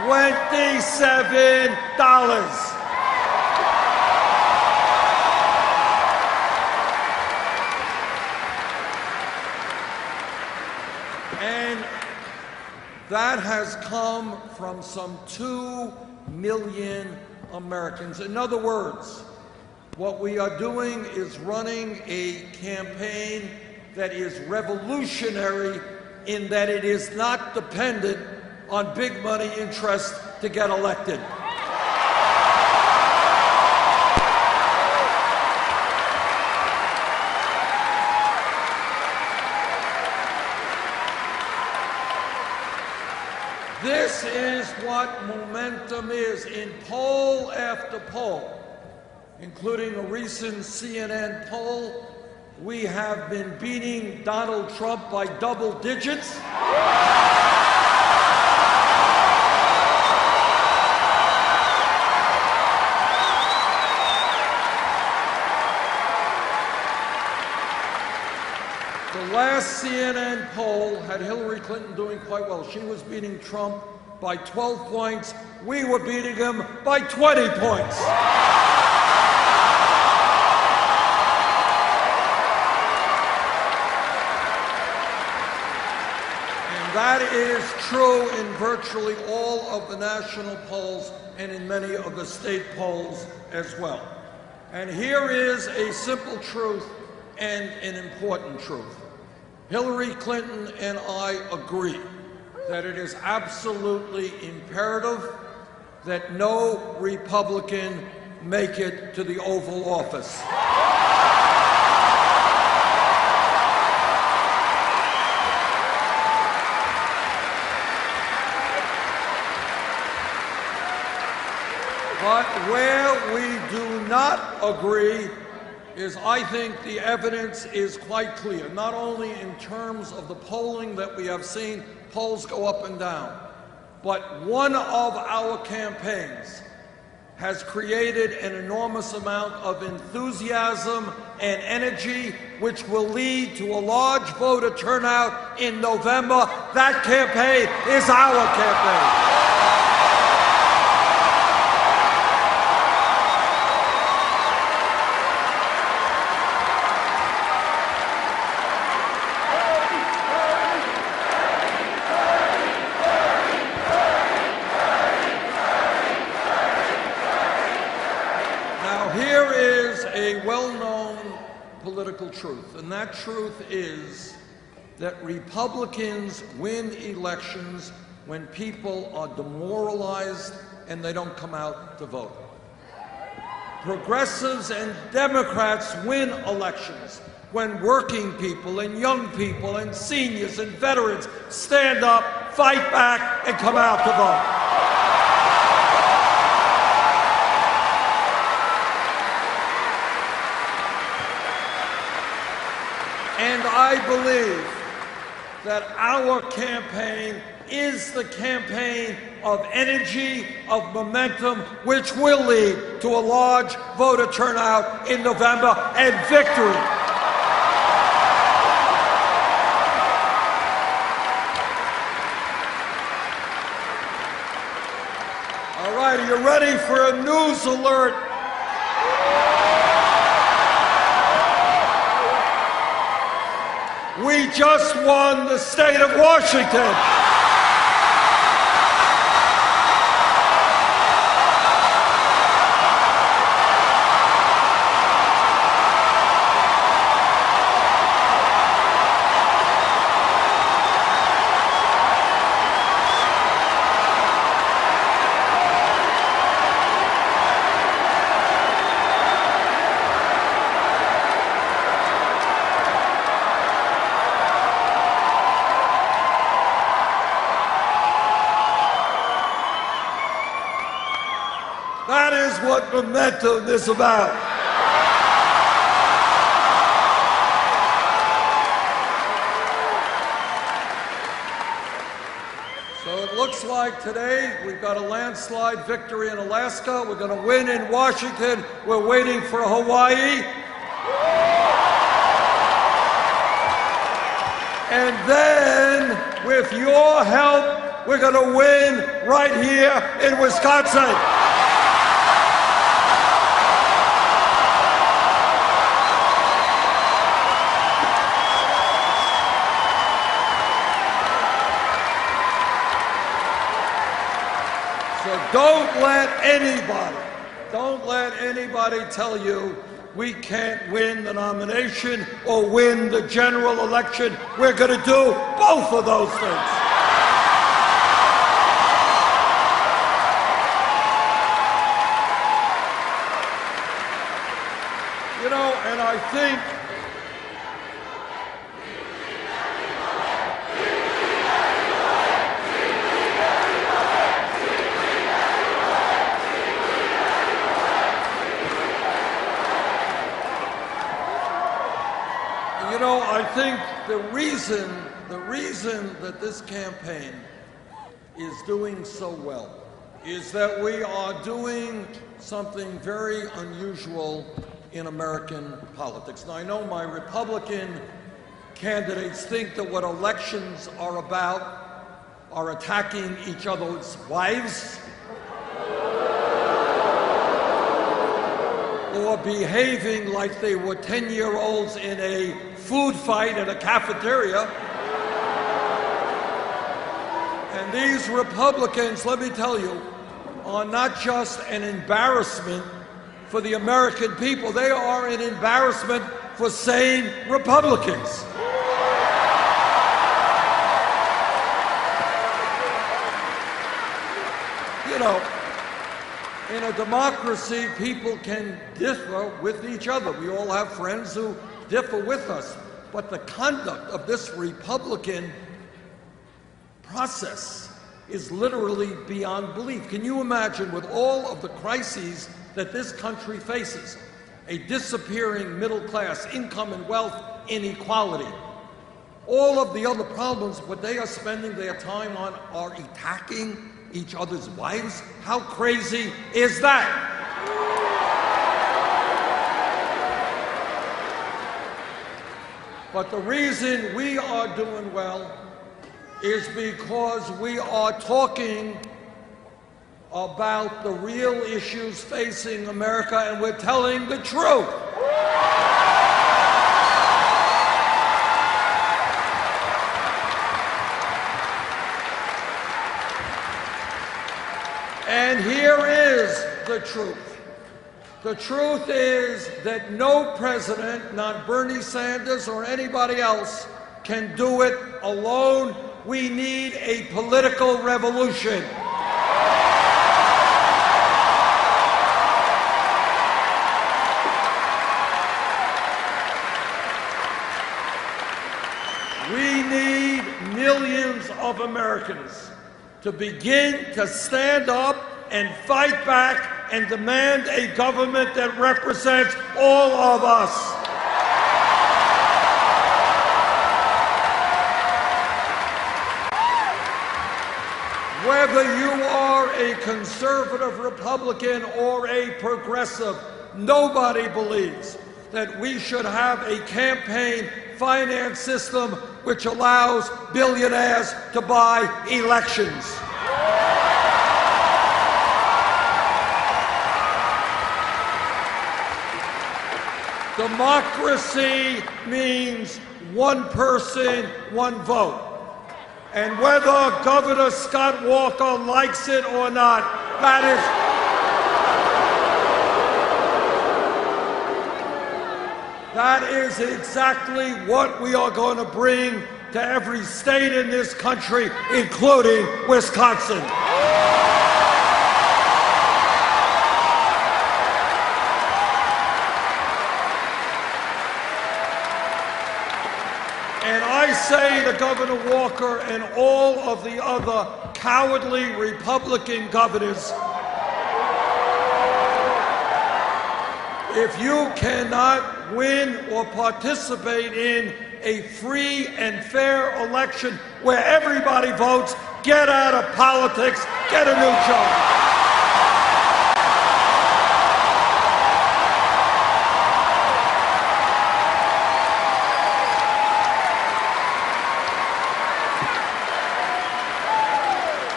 $27. And that has come from some 2 million Americans. In other words, what we are doing is running a campaign that is revolutionary in that it is not dependent on big money interests to get elected. This is what momentum is. In poll after poll, including a recent CNN poll, we have been beating Donald Trump by double digits. The last CNN poll had Hillary Clinton doing quite well. She was beating Trump by 12 points. We were beating him by 20 points. And that is true in virtually all of the national polls and in many of the state polls as well. And here is a simple truth and an important truth. Hillary Clinton and I agree that it is absolutely imperative that no Republican make it to the Oval Office. But where we do not agree is I think the evidence is quite clear, not only in terms of the polling that we have seen, polls go up and down, but one of our campaigns has created an enormous amount of enthusiasm and energy, which will lead to a large voter turnout in November. That campaign is our campaign. Here is a well-known political truth, and that truth is that Republicans win elections when people are demoralized and they don't come out to vote. Progressives and Democrats win elections when working people and young people and seniors and veterans stand up, fight back, and come out to vote. And I believe that our campaign is the campaign of energy, of momentum, which will lead to a large voter turnout in November and victory. All right, are you ready for a news alert? We just won the state of Washington. That is what momentum is about. So it looks like today we've got a landslide victory in Alaska. We're going to win in Washington. We're waiting for Hawaii. And then, with your help, We're going to win right here in Wisconsin. So don't let anybody tell you we can't win the nomination or win the general election. We're going to do both of those things. You know, and I think the reason that this campaign is doing so well is that we are doing something very unusual in American politics. Now, I know my Republican candidates think that what elections are about are attacking each other's wives or behaving like they were 10-year-olds in a food fight at a cafeteria. And these Republicans, let me tell you, are not just an embarrassment for the American people. They are an embarrassment for sane Republicans. You know, in a democracy, people can differ with each other. We all have friends who differ with us. But the conduct of this Republican process is literally beyond belief. Can you imagine, with all of the crises that this country faces, a disappearing middle class, income and wealth inequality, all of the other problems, what they are spending their time on are attacking each other's wives? How crazy is that? But the reason we are doing well is because we are talking about the real issues facing America, and we're telling the truth. And here is the truth. The truth is that no president, not Bernie Sanders or anybody else, can do it alone. We need a political revolution. We need millions of Americans to begin to stand up and fight back and demand a government that represents all of us. Whether you are a conservative Republican or a progressive, nobody believes that we should have a campaign finance system which allows billionaires to buy elections. Democracy means one person, one vote. And whether Governor Scott Walker likes it or not, that is exactly what we are going to bring to every state in this country, including Wisconsin. And I say to Governor Walker and all of the other cowardly Republican governors, if you cannot win or participate in a free and fair election where everybody votes, get out of politics, get a new job.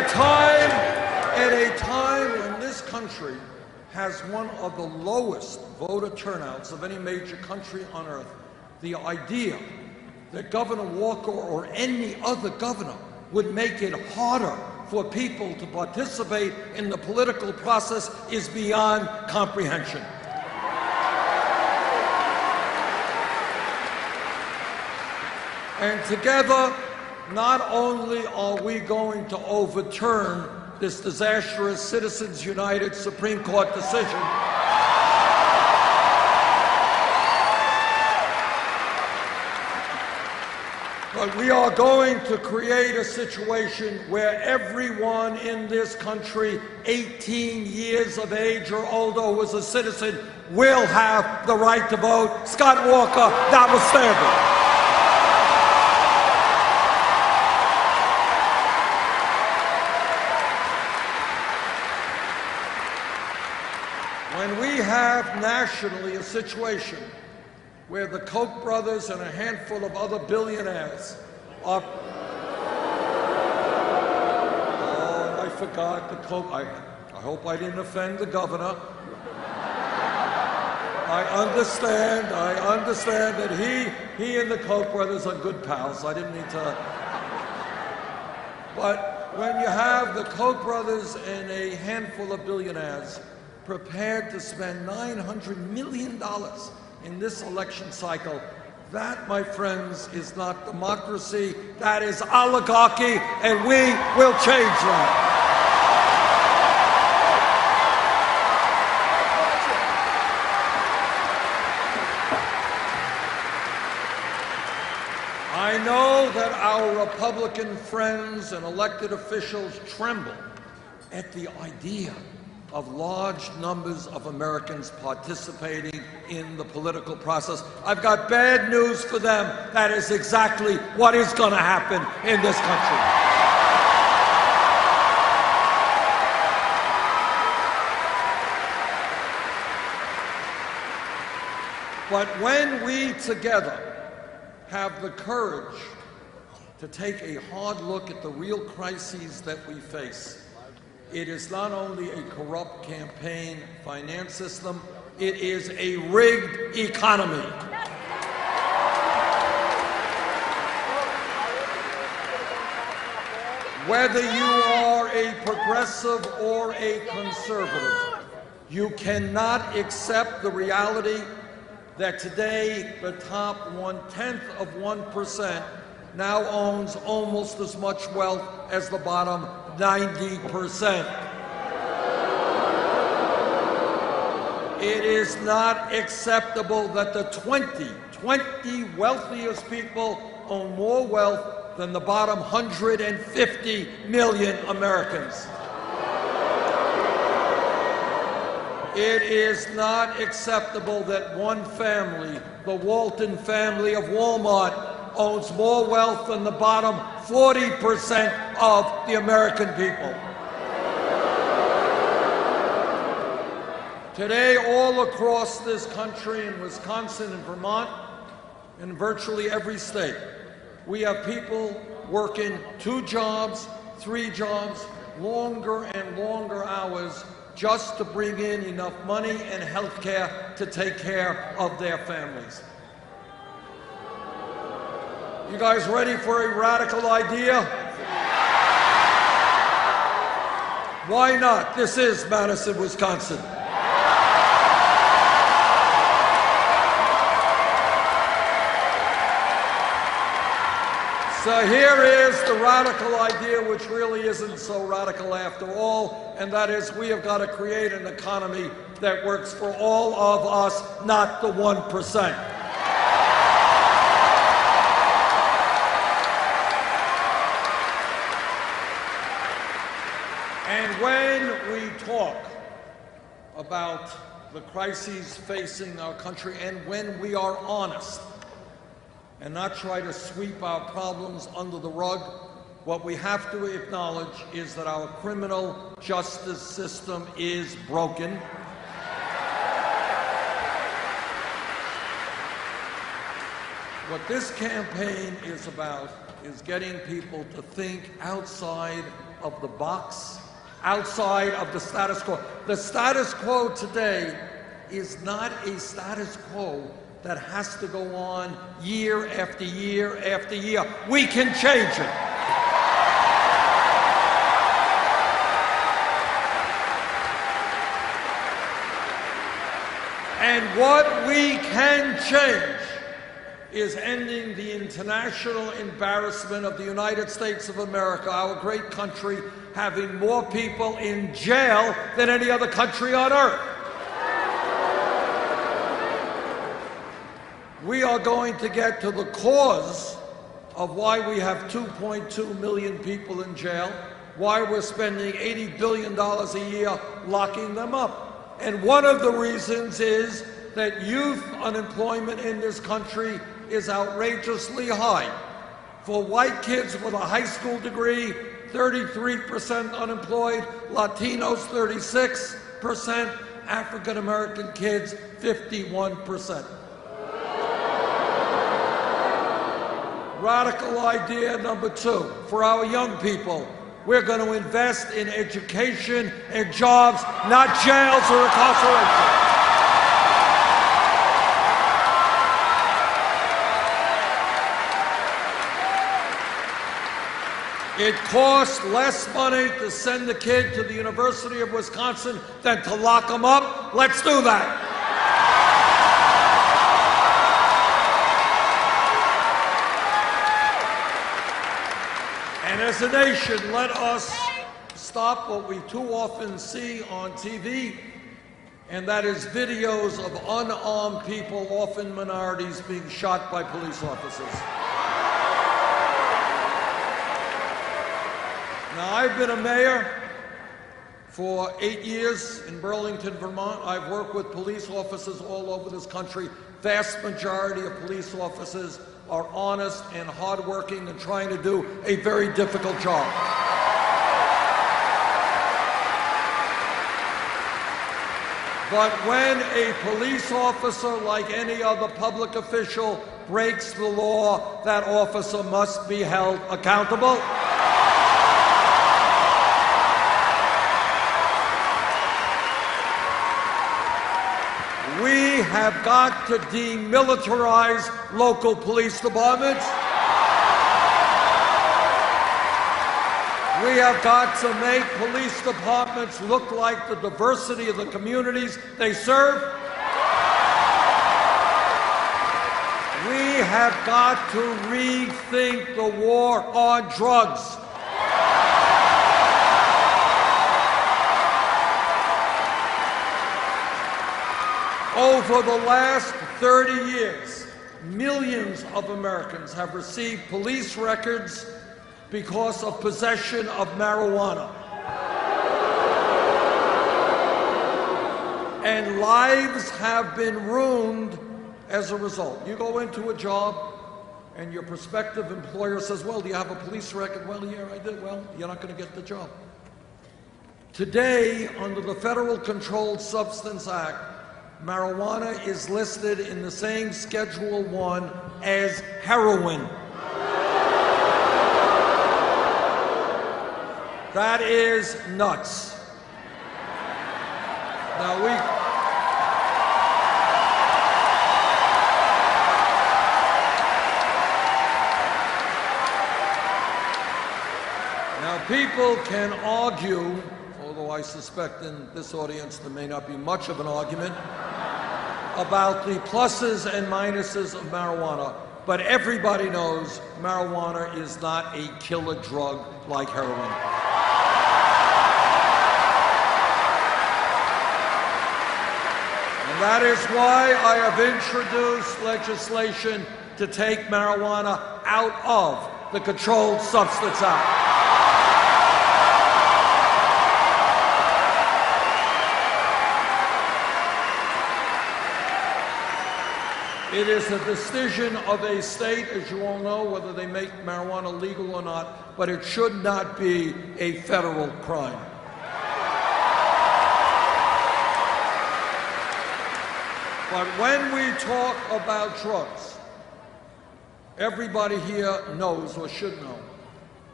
at a time when this country has one of the lowest voter turnouts of any major country on earth, the idea that Governor Walker or any other governor would make it harder for people to participate in the political process is beyond comprehension. And together, not only are we going to overturn this disastrous Citizens United Supreme Court decision, but we are going to create a situation where everyone in this country, 18 years of age or older, who is a citizen, will have the right to vote. Scott Walker, notwithstanding. When we have nationally a situation where the Koch brothers and a handful of other billionaires are... Oh, and I forgot the Koch... I hope I didn't offend the governor. I understand that he and the Koch brothers are good pals. I didn't need to... But when you have the Koch brothers and a handful of billionaires prepared to spend $900 million in this election cycle, that, my friends, is not democracy. That is oligarchy, and we will change that. I know that our Republican friends and elected officials tremble at the idea of large numbers of Americans participating in the political process. I've got bad news for them. That is exactly what is going to happen in this country. But when we together have the courage to take a hard look at the real crises that we face, it is not only a corrupt campaign finance system, it is a rigged economy. Whether you are a progressive or a conservative, you cannot accept the reality that today the top 0.1% now owns almost as much wealth as the bottom 90%. It is not acceptable that the 20 wealthiest people own more wealth than the bottom 150 million Americans. It is not acceptable that one family, the Walton family of Walmart, owns more wealth than the bottom 40% of the American people. Today, all across this country, in Wisconsin and Vermont, and virtually every state, we have people working 2 jobs, 3 jobs, longer and longer hours just to bring in enough money and health care to take care of their families. You guys ready for a radical idea? Why not? This is Madison, Wisconsin. So here is the radical idea, which really isn't so radical after all, and that is we have got to create an economy that works for all of us, not the 1%. And when we talk about the crises facing our country, and when we are honest and not try to sweep our problems under the rug, what we have to acknowledge is that our criminal justice system is broken. What this campaign is about is getting people to think outside of the box, outside of the status quo. The status quo today is not a status quo that has to go on year after year after year. We can change it. And what we can change is ending the international embarrassment of the United States of America, our great country, having more people in jail than any other country on earth. We are going to get to the cause of why we have 2.2 million people in jail, why we're spending $80 billion a year locking them up. And one of the reasons is that youth unemployment in this country is outrageously high. For white kids with a high school degree, 33% unemployed, Latinos 36%, African American kids 51%. Radical idea number 2, for our young people, we're going to invest in education and jobs, not jails or incarceration. It costs less money to send a kid to the University of Wisconsin than to lock them up. Let's do that. And as a nation, let us stop what we too often see on TV, and that is videos of unarmed people, often minorities, being shot by police officers. Now, I've been a mayor for 8 years in Burlington, Vermont. I've worked with police officers all over this country. Vast majority of police officers are honest and hardworking and trying to do a very difficult job. But when a police officer, like any other public official, breaks the law, that officer must be held accountable. We have got to demilitarize local police departments. We have got to make police departments look like the diversity of the communities they serve. We have got to rethink the war on drugs. Over the last 30 years, millions of Americans have received police records because of possession of marijuana. And lives have been ruined as a result. You go into a job and your prospective employer says, well, do you have a police record? Well, yeah, I did. Well, you're not going to get the job. Today, under the Federal Controlled Substance Act, marijuana is listed in the same Schedule 1 as heroin. That is nuts. Now people can argue, although I suspect in this audience there may not be much of an argument, about the pluses and minuses of marijuana, but everybody knows marijuana is not a killer drug like heroin. And that is why I have introduced legislation to take marijuana out of the Controlled Substance Act. It is a decision of a state, as you all know, whether they make marijuana legal or not, but it should not be a federal crime. But when we talk about drugs, everybody here knows or should know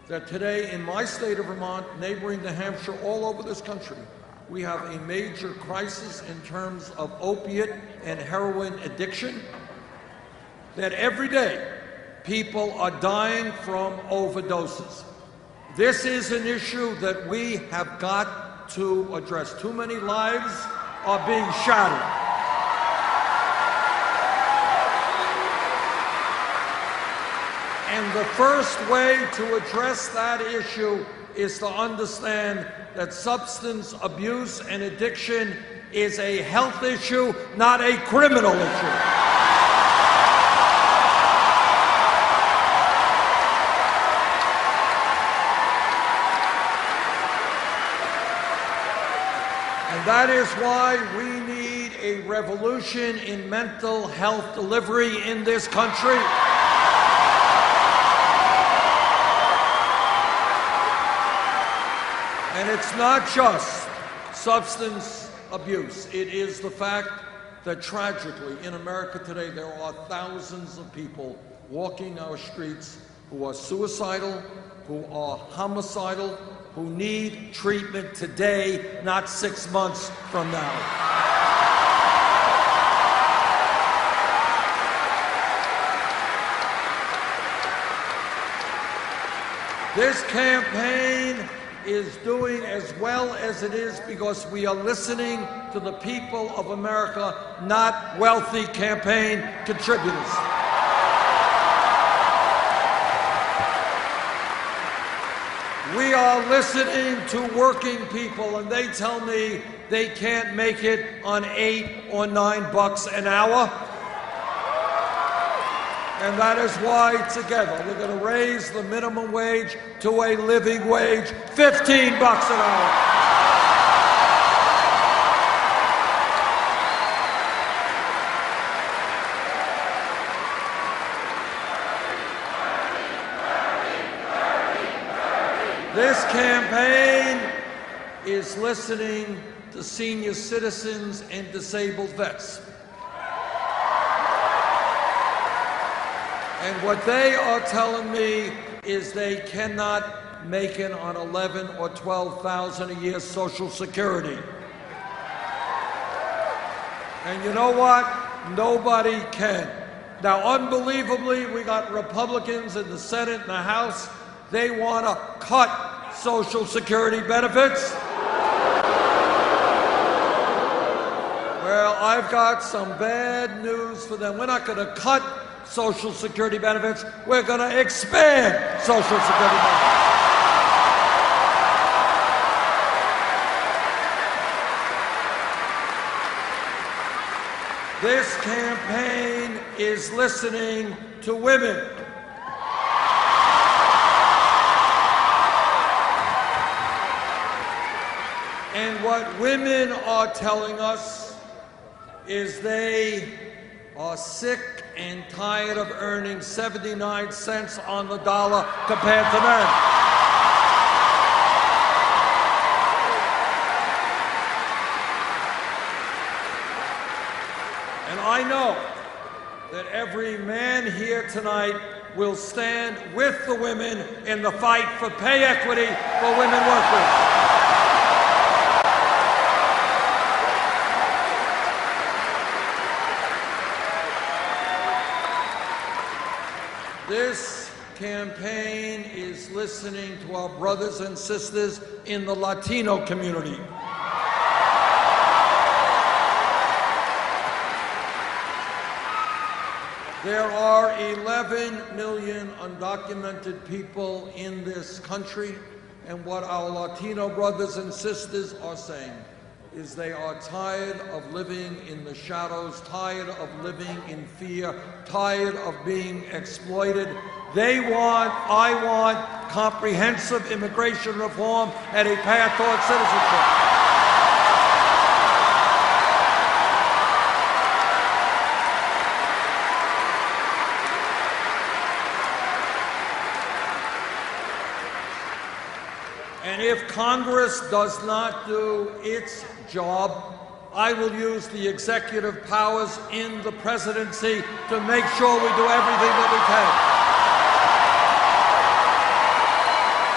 that today in my state of Vermont, neighboring New Hampshire, all over this country, we have a major crisis in terms of opiate and heroin addiction, that every day people are dying from overdoses. This is an issue that we have got to address. Too many lives are being shattered. And the first way to address that issue is to understand that substance abuse and addiction is a health issue, not a criminal issue. And that is why we need a revolution in mental health delivery in this country. And it's not just substance abuse. It is the fact that tragically in America today there are thousands of people walking our streets who are suicidal, who are homicidal, who need treatment today, not 6 months from now. This campaign is doing as well as it is because we are listening to the people of America, not wealthy campaign contributors. We are listening to working people, and they tell me they can't make it on $8 or $9 an hour. And that is why, together, we're going to raise the minimum wage to a living wage, $15 an hour. This campaign is listening to senior citizens and disabled vets. And what they are telling me is they cannot make it on $11,000 or $12,000 a year Social Security. And you know what? Nobody can. Now, unbelievably, we got Republicans in the Senate and the House. They want to cut Social Security benefits. Well, I've got some bad news for them. We're not going to cut Social Security benefits. We're going to expand Social Security benefits. This campaign is listening to women. And what women are telling us is they are sick and tired of earning 79 cents on the dollar compared to men. And I know that every man here tonight will stand with the women in the fight for pay equity for women workers. This campaign is listening to our brothers and sisters in the Latino community. There are 11 million undocumented people in this country, and what our Latino brothers and sisters are saying is they are tired of living in the shadows, tired of living in fear, tired of being exploited. I want comprehensive immigration reform and a path toward citizenship. And if Congress does not do its job, I will use the executive powers in the presidency to make sure we do everything that we can.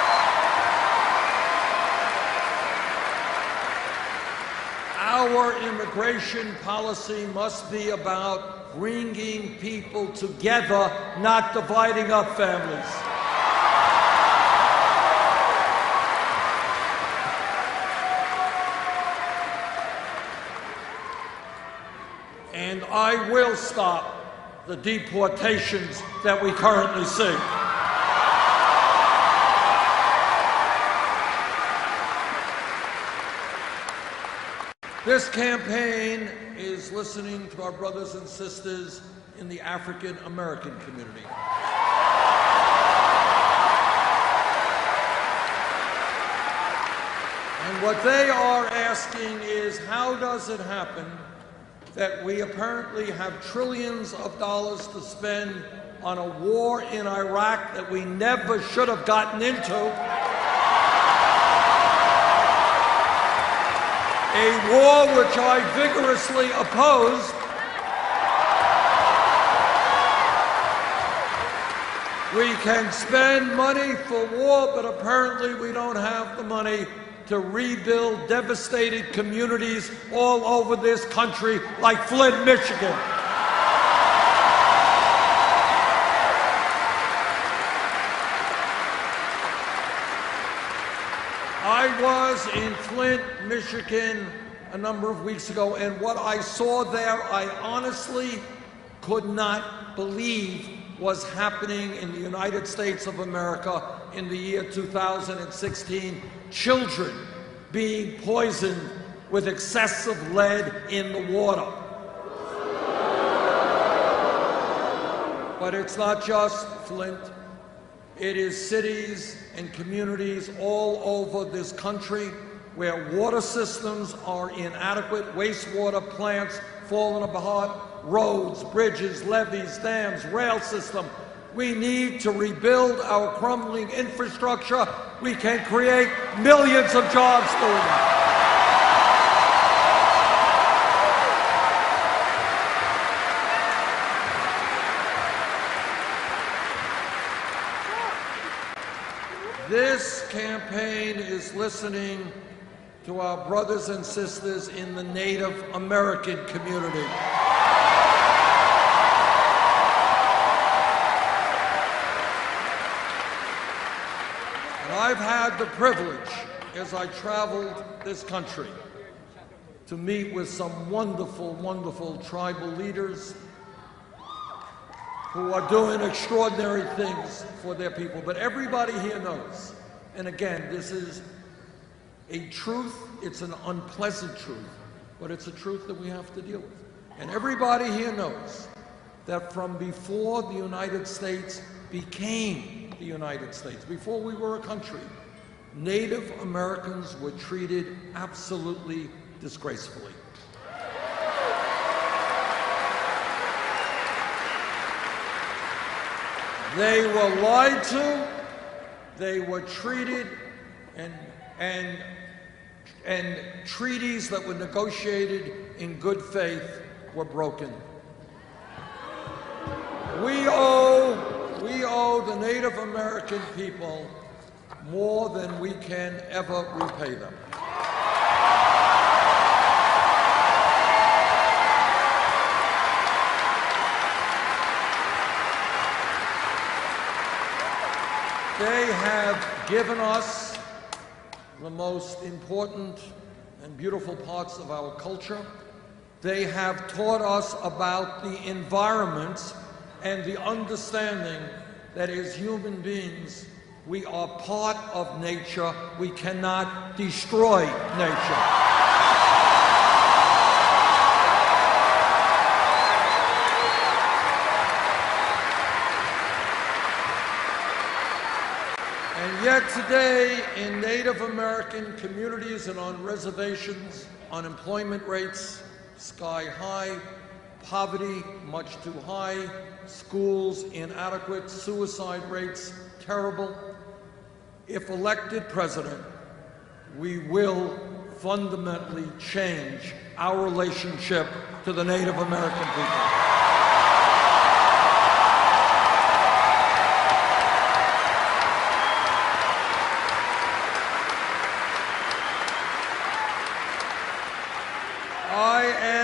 immigration policy must be about bringing people together, not dividing up families. And I will stop the deportations that we currently see. This campaign is listening to our brothers and sisters in the African American community. And what they are asking is, how does it happen that we apparently have trillions of dollars to spend on a war in Iraq that we never should have gotten into, a war which I vigorously opposed, we can spend money for war, but apparently we don't have the money to rebuild devastated communities all over this country, like Flint, Michigan. I was in Flint, Michigan a number of weeks ago, and what I saw there, I honestly could not believe was happening in the United States of America in the year 2016. Children being poisoned with excessive lead in the water. But it's not just Flint. It is cities and communities all over this country where water systems are inadequate, wastewater plants falling apart, roads, bridges, levees, dams, rail system. We need to rebuild our crumbling infrastructure. We can create millions of jobs doing that. This campaign is listening to our brothers and sisters in the Native American community. I've had the privilege, as I traveled this country, to meet with some wonderful, wonderful tribal leaders who are doing extraordinary things for their people. But everybody here knows, and again, this is a truth, it's an unpleasant truth, but it's a truth that we have to deal with. And everybody here knows that from before the United States became the United States, before we were a country, Native Americans were treated absolutely disgracefully. They were lied to, they were treated, and treaties that were negotiated in good faith were broken. We owe the Native American people more than we can ever repay them. They have given us the most important and beautiful parts of our culture. They have taught us about the environment and the understanding that as human beings, we are part of nature. We cannot destroy nature. And yet today, in Native American communities and on reservations, unemployment rates sky high, poverty much too high, schools inadequate, suicide rates terrible. If elected president, we will fundamentally change our relationship to the Native American people. I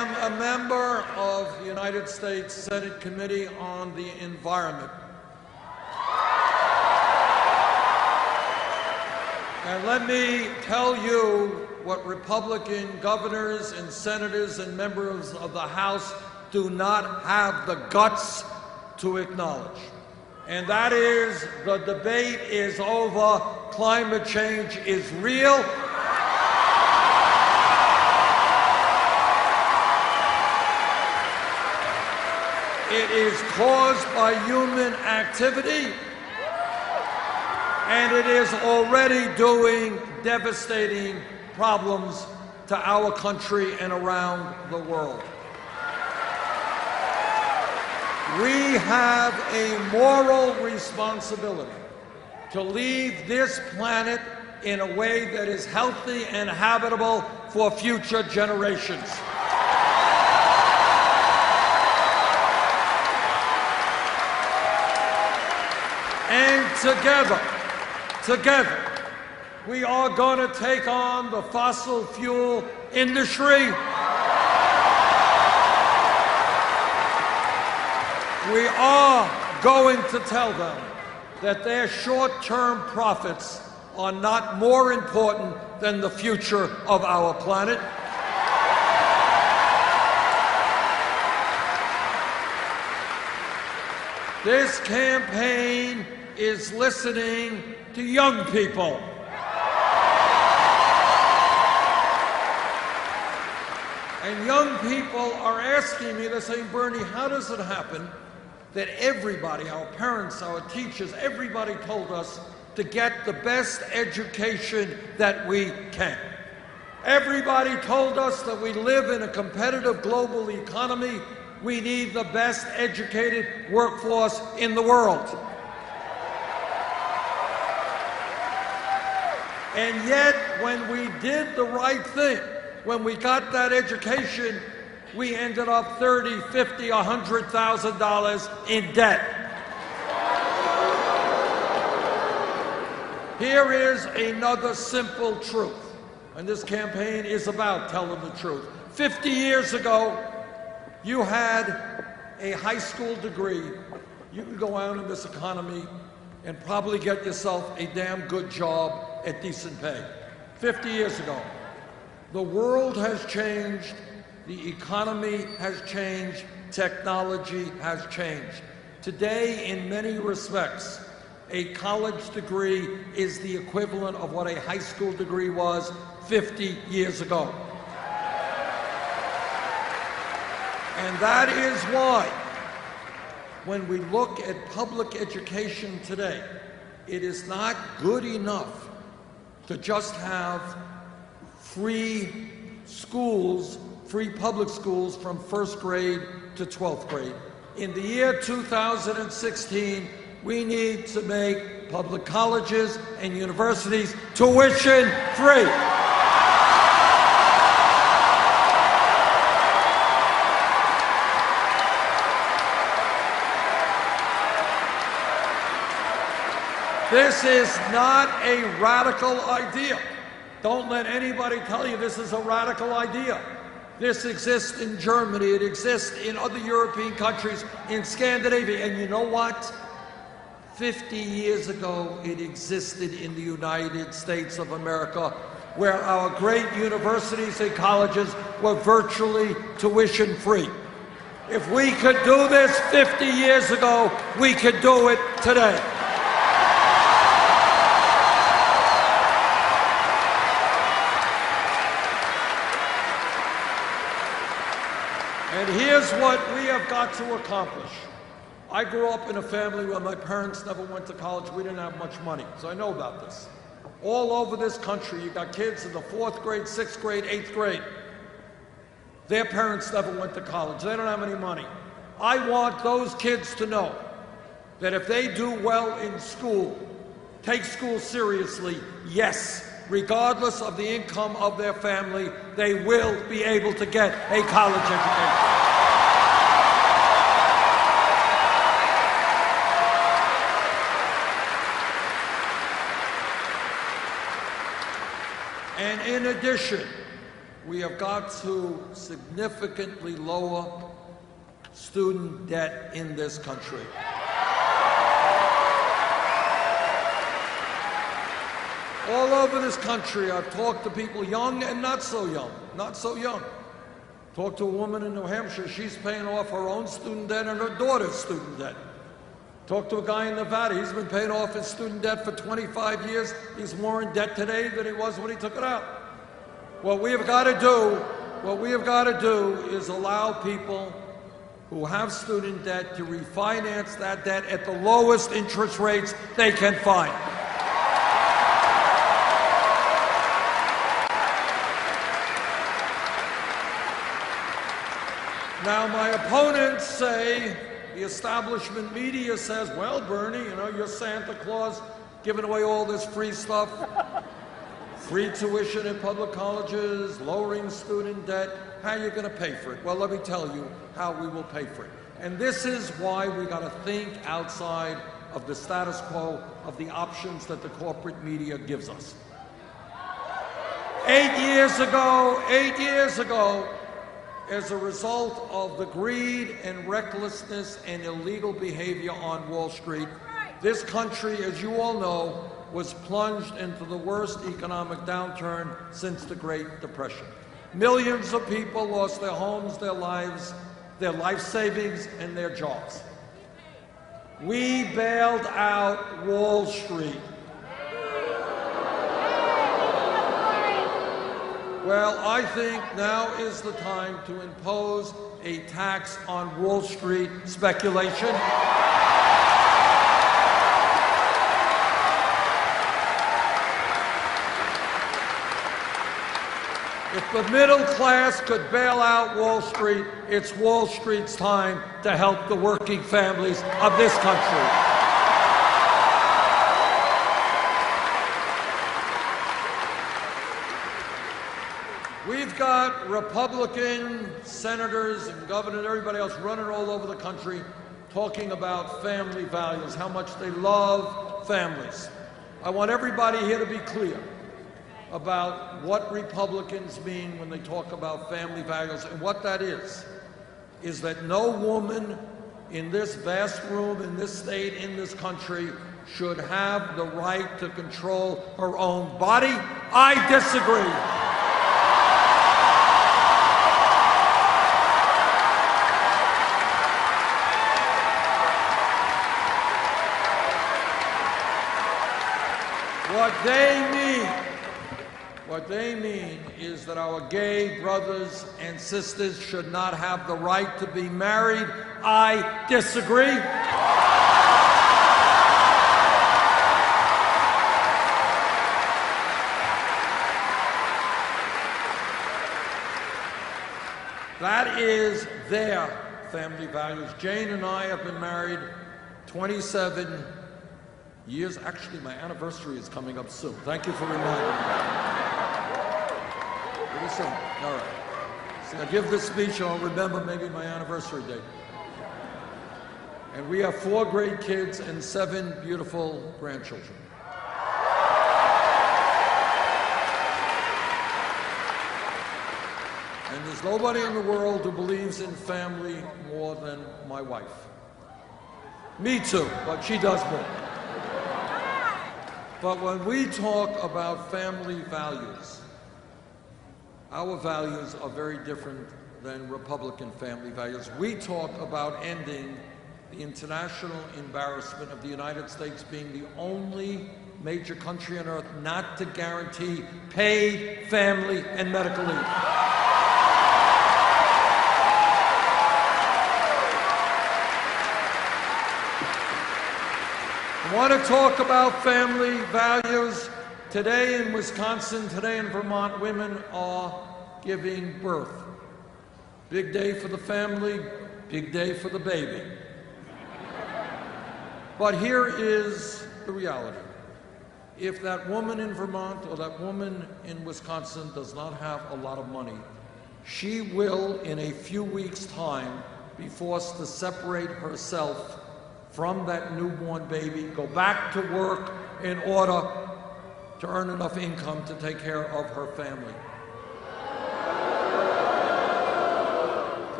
States Senate Committee on the Environment. And let me tell you what Republican governors and senators and members of the House do not have the guts to acknowledge. And that is, the debate is over. Climate change is real. It is caused by human activity, and it is already doing devastating problems to our country and around the world. We have a moral responsibility to leave this planet in a way that is healthy and habitable for future generations. And together, we are going to take on the fossil fuel industry. We are going to tell them that their short-term profits are not more important than the future of our planet. This campaign is listening to young people. And young people are asking me, they're saying, Bernie, how does it happen that everybody, our parents, our teachers, everybody told us to get the best education that we can? Everybody told us that we live in a competitive global economy. We need the best educated workforce in the world. And yet, when we did the right thing, when we got that education, we ended up $30,000, $50,000, $100,000 in debt. Here is another simple truth, and this campaign is about telling the truth. 50 years ago, you had a high school degree, you could go out in this economy and probably get yourself a damn good job at decent pay. 50 years ago. The world has changed, the economy has changed, technology has changed. Today, in many respects, a college degree is the equivalent of what a high school degree was 50 years ago. And that is why, when we look at public education today, it is not good enough to just have free schools, free public schools from first grade to 12th grade. In the year 2016, we need to make public colleges and universities tuition free. This is not a radical idea. Don't let anybody tell you this is a radical idea. This exists in Germany, it exists in other European countries, in Scandinavia, and you know what? 50 years ago, it existed in the United States of America, where our great universities and colleges were virtually tuition free. If we could do this 50 years ago, we could do it today. And here's what we have got to accomplish. I grew up in a family where my parents never went to college. We didn't have much money, so I know about this. All over this country, you got kids in the 4th grade, 6th grade, 8th grade. Their parents never went to college. They don't have any money. I want those kids to know that if they do well in school, take school seriously, yes, regardless of the income of their family, they will be able to get a college education. And in addition, we have got to significantly lower student debt in this country. All over this country, I've talked to people young and not so young, not so young. Talked to a woman in New Hampshire, she's paying off her own student debt and her daughter's student debt. Talked to a guy in Nevada, he's been paying off his student debt for 25 years. He's more in debt today than he was when he took it out. What we have got to do is allow people who have student debt to refinance that debt at the lowest interest rates they can find. Now, my opponents say, the establishment media says, well, Bernie, you know, you're Santa Claus giving away all this free stuff, free tuition in public colleges, lowering student debt. How are you going to pay for it? Well, let me tell you how we will pay for it. And this is why we got to think outside of the status quo of the options that the corporate media gives us. 8 years ago, as a result of the greed and recklessness and illegal behavior on Wall Street, this country, as you all know, was plunged into the worst economic downturn since the Great Depression. Millions of people lost their homes, their lives, their life savings, and their jobs. We bailed out Wall Street. Well, I think now is the time to impose a tax on Wall Street speculation. If the middle class could bail out Wall Street, it's Wall Street's time to help the working families of this country. We've got Republican senators and governors and everybody else running all over the country talking about family values, how much they love families. I want everybody here to be clear about what Republicans mean when they talk about family values, and what that is that no woman in this vast room, in this state, in this country, should have the right to control her own body. I disagree. What they mean is that our gay brothers and sisters should not have the right to be married. I disagree. That is their family values. Jane and I have been married 27 years. Actually, my anniversary is coming up soon. Thank you for reminding me. Pretty soon. All right. So I'll give this speech and I'll remember maybe my anniversary date. And we have 4 great kids and 7 beautiful grandchildren. And there's nobody in the world who believes in family more than my wife. Me too, but she does more. But when we talk about family values, our values are very different than Republican family values. We talk about ending the international embarrassment of the United States being the only major country on earth not to guarantee paid family and medical leave. I want to talk about family values. Today in Wisconsin, today in Vermont, women are giving birth. Big day for the family, big day for the baby. But here is the reality. If that woman in Vermont or that woman in Wisconsin does not have a lot of money, she will, in a few weeks' time, be forced to separate herself from that newborn baby, go back to work in order to earn enough income to take care of her family.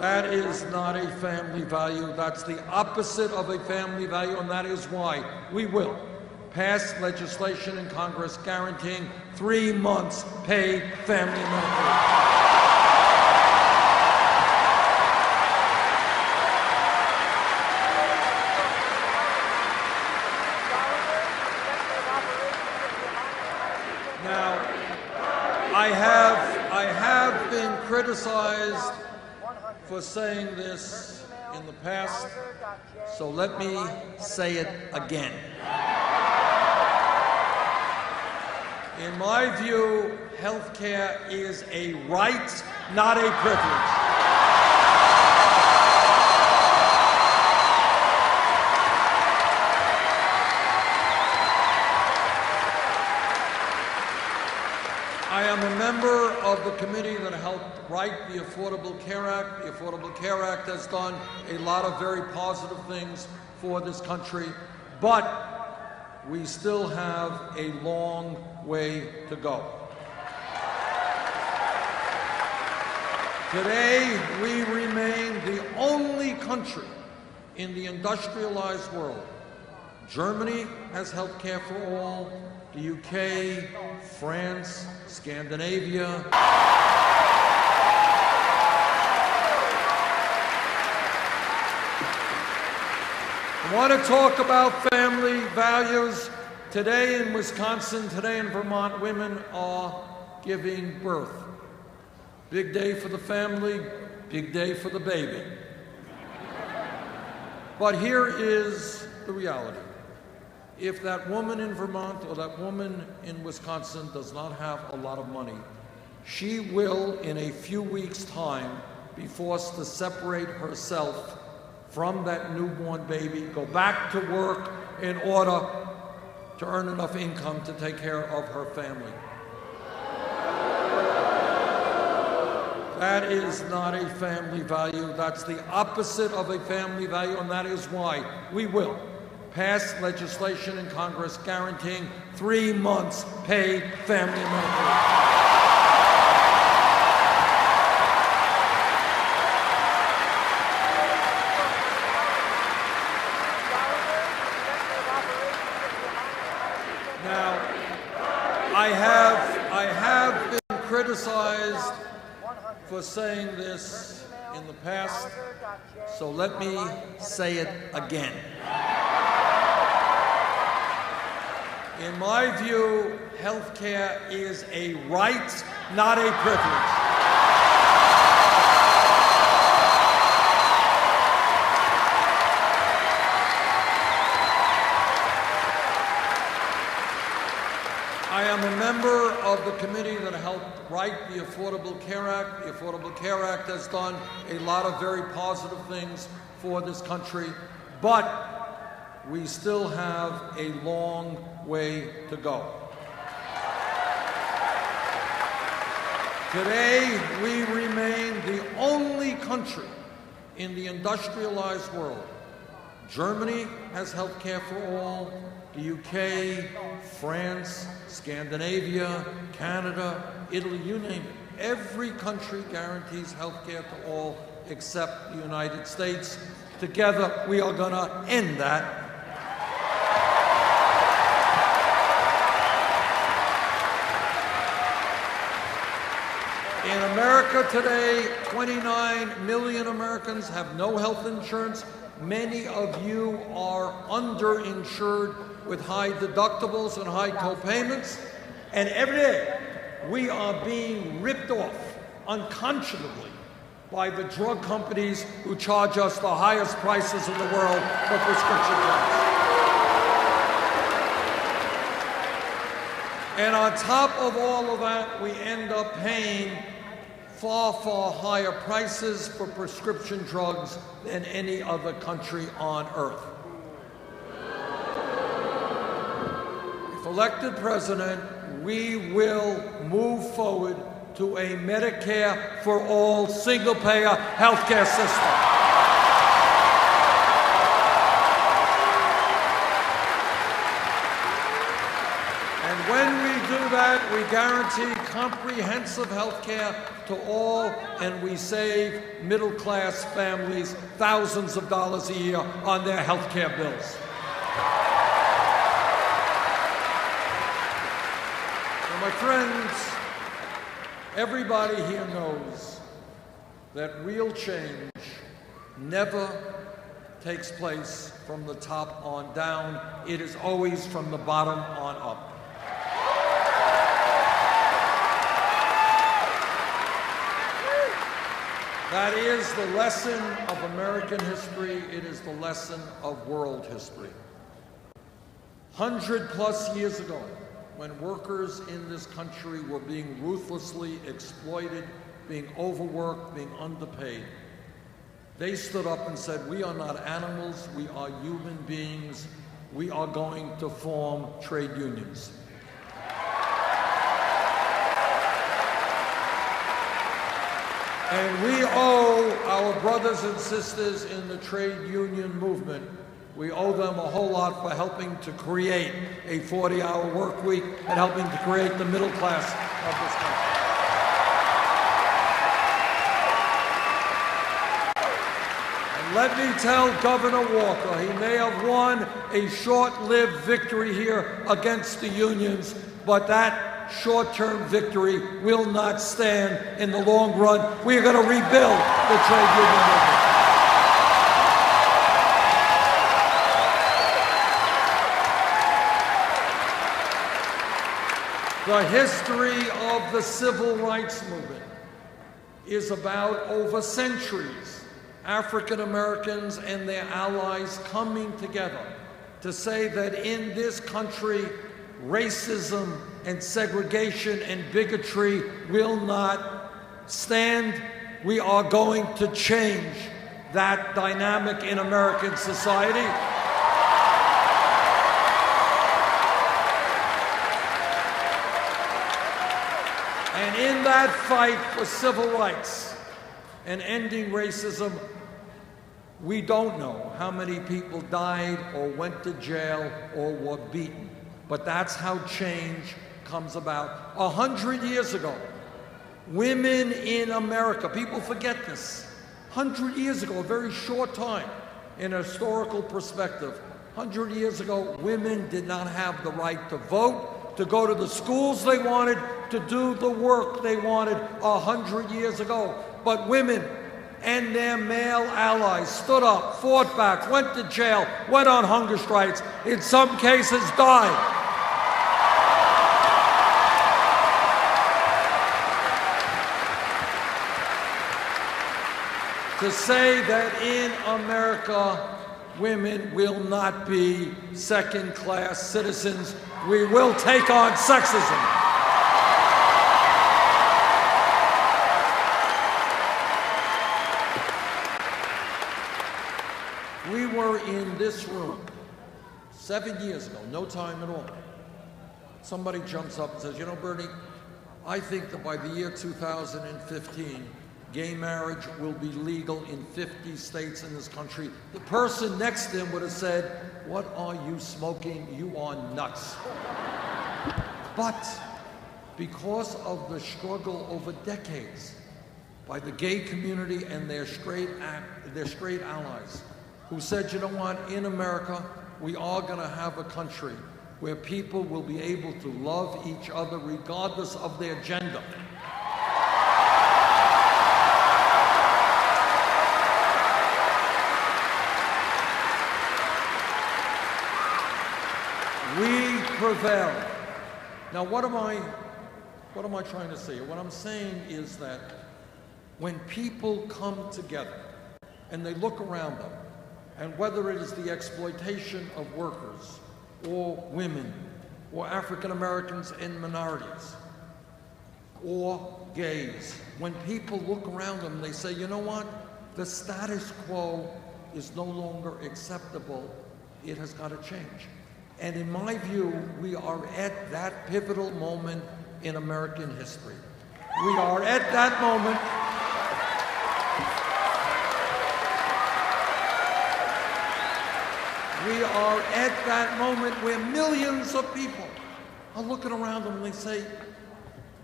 That is not a family value. That's the opposite of a family value, and that is why we will pass legislation in Congress guaranteeing 3 months paid family medical leave. Now, I have been criticized for saying this in the past, so let me say it again. In my view, health care is a right, not a privilege. I am a member of the committee that helped write the Affordable Care Act. The Affordable Care Act has done a lot of very positive things for this country, but we still have a long way to go. Today, we remain the only country in the industrialized world. Germany has health care for all, the UK, France, Scandinavia. I want to talk about family values. Today in Wisconsin, today in Vermont, women are giving birth. Big day for the family, big day for the baby. But here is the reality. If that woman in Vermont or that woman in Wisconsin does not have a lot of money, she will, in a few weeks' time, be forced to separate herself from that newborn baby, go back to work in order to earn enough income to take care of her family. That is not a family value. That's the opposite of a family value, and that is why we will pass legislation in Congress guaranteeing 3 months paid family medical leave. Now, I have been criticized for saying this in the past, so let me say it again. In my view, health care is a right, not a privilege. I am a member of the committee that helped write the Affordable Care Act. The Affordable Care Act has done a lot of very positive things for this country, but we still have a long way to go. Today, we remain the only country in the industrialized world. Germany has health care for all, the UK, France, Scandinavia, Canada, Italy, you name it. Every country guarantees health care to all except the United States. Together, we are going to end that. In America today, 29 million Americans have no health insurance. Many of you are underinsured with high deductibles and high co-payments. And every day, we are being ripped off unconscionably by the drug companies who charge us the highest prices in the world for prescription drugs. And on top of all of that, we end up paying far, far higher prices for prescription drugs than any other country on earth. If elected president, we will move forward to a Medicare for all single-payer healthcare system. And when we do that, we guarantee comprehensive health care to all, and we save middle-class families thousands of dollars a year on their health care bills. And my friends, everybody here knows that real change never takes place from the top on down. It is always from the bottom on up. That is the lesson of American history. It is the lesson of world history. 100+ years ago, when workers in this country were being ruthlessly exploited, being overworked, being underpaid, they stood up and said, we are not animals, we are human beings, we are going to form trade unions. And we owe our brothers and sisters in the trade union movement, we owe them a whole lot for helping to create a 40-hour work week and helping to create the middle class of this country. And let me tell Governor Walker, he may have won a short-lived victory here against the unions, but that short-term victory will not stand in the long run. We are going to rebuild the trade union movement. The history of the civil rights movement is about, over centuries, African Americans and their allies coming together to say that in this country, racism and segregation and bigotry will not stand. We are going to change that dynamic in American society. And in that fight for civil rights and ending racism, we don't know how many people died or went to jail or were beaten. But that's how change comes about. 100 years ago, women in America, people forget this, 100 years ago, a very short time in a historical perspective, 100 years ago, women did not have the right to vote, to go to the schools they wanted, to do the work they wanted 100 years ago. But women and their male allies stood up, fought back, went to jail, went on hunger strikes, in some cases died. To say that in America, women will not be second-class citizens. We will take on sexism. We were in this room 7 years ago, no time at all. Somebody jumps up and says, you know, Bernie, I think that by the year 2015, gay marriage will be legal in 50 states in this country. The person next to him would have said, what are you smoking? You are nuts. But because of the struggle over decades by the gay community and their straight allies, who said, you know what, in America, we are going to have a country where people will be able to love each other regardless of their gender. We prevail. Now, what am I trying to say? What I'm saying is that when people come together and they look around them, and whether it is the exploitation of workers or women or African Americans and minorities or gays, when people look around them, they say, you know what? The status quo is no longer acceptable. It has got to change. And in my view, we are at that pivotal moment in American history. We are at that moment. We are at that moment where millions of people are looking around them and they say,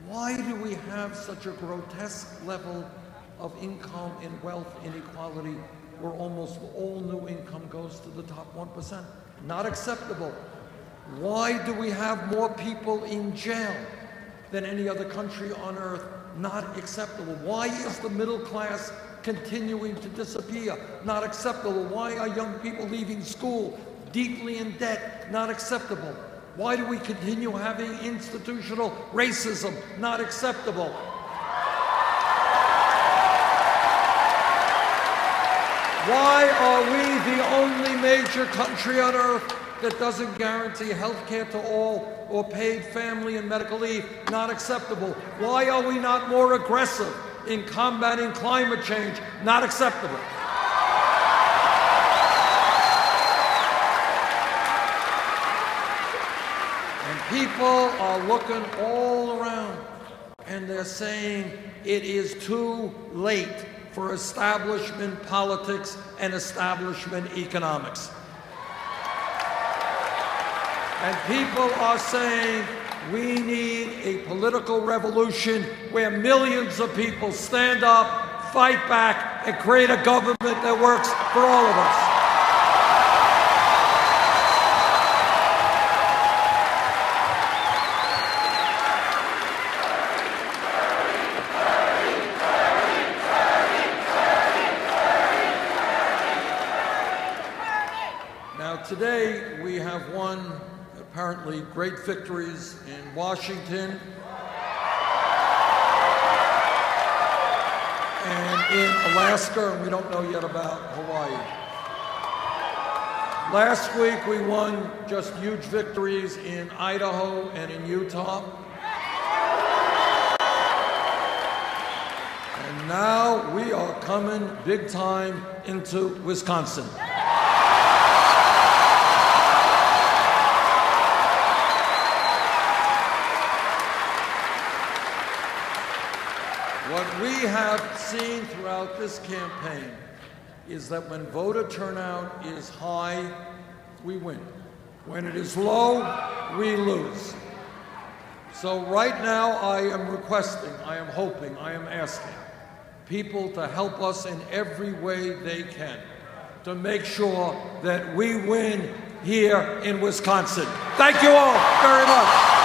Why do we have such a grotesque level of income and wealth inequality where almost all new income goes to the top 1%? Not acceptable. Why do we have more people in jail than any other country on earth? Not acceptable. Why is the middle class continuing to disappear? Not acceptable. Why are young people leaving school deeply in debt? Not acceptable. Why do we continue having institutional racism? Not acceptable. Why are we the only major country on earth that doesn't guarantee health care to all or paid family and medical leave? Not acceptable. Why are we not more aggressive in combating climate change? Not acceptable. And people are looking all around and they're saying it is too late for establishment politics and establishment economics. And people are saying we need a political revolution where millions of people stand up, fight back, and create a government that works for all of us. Now, today we have won apparently great victories in Washington and in Alaska, and we don't know yet about Hawaii. Last week we won just huge victories in Idaho and in Utah. And now we are coming big time into Wisconsin. What we have seen throughout this campaign is that when voter turnout is high, we win. When it is low, we lose. So right now I am requesting, I am hoping, I am asking people to help us in every way they can to make sure that we win here in Wisconsin. Thank you all very much.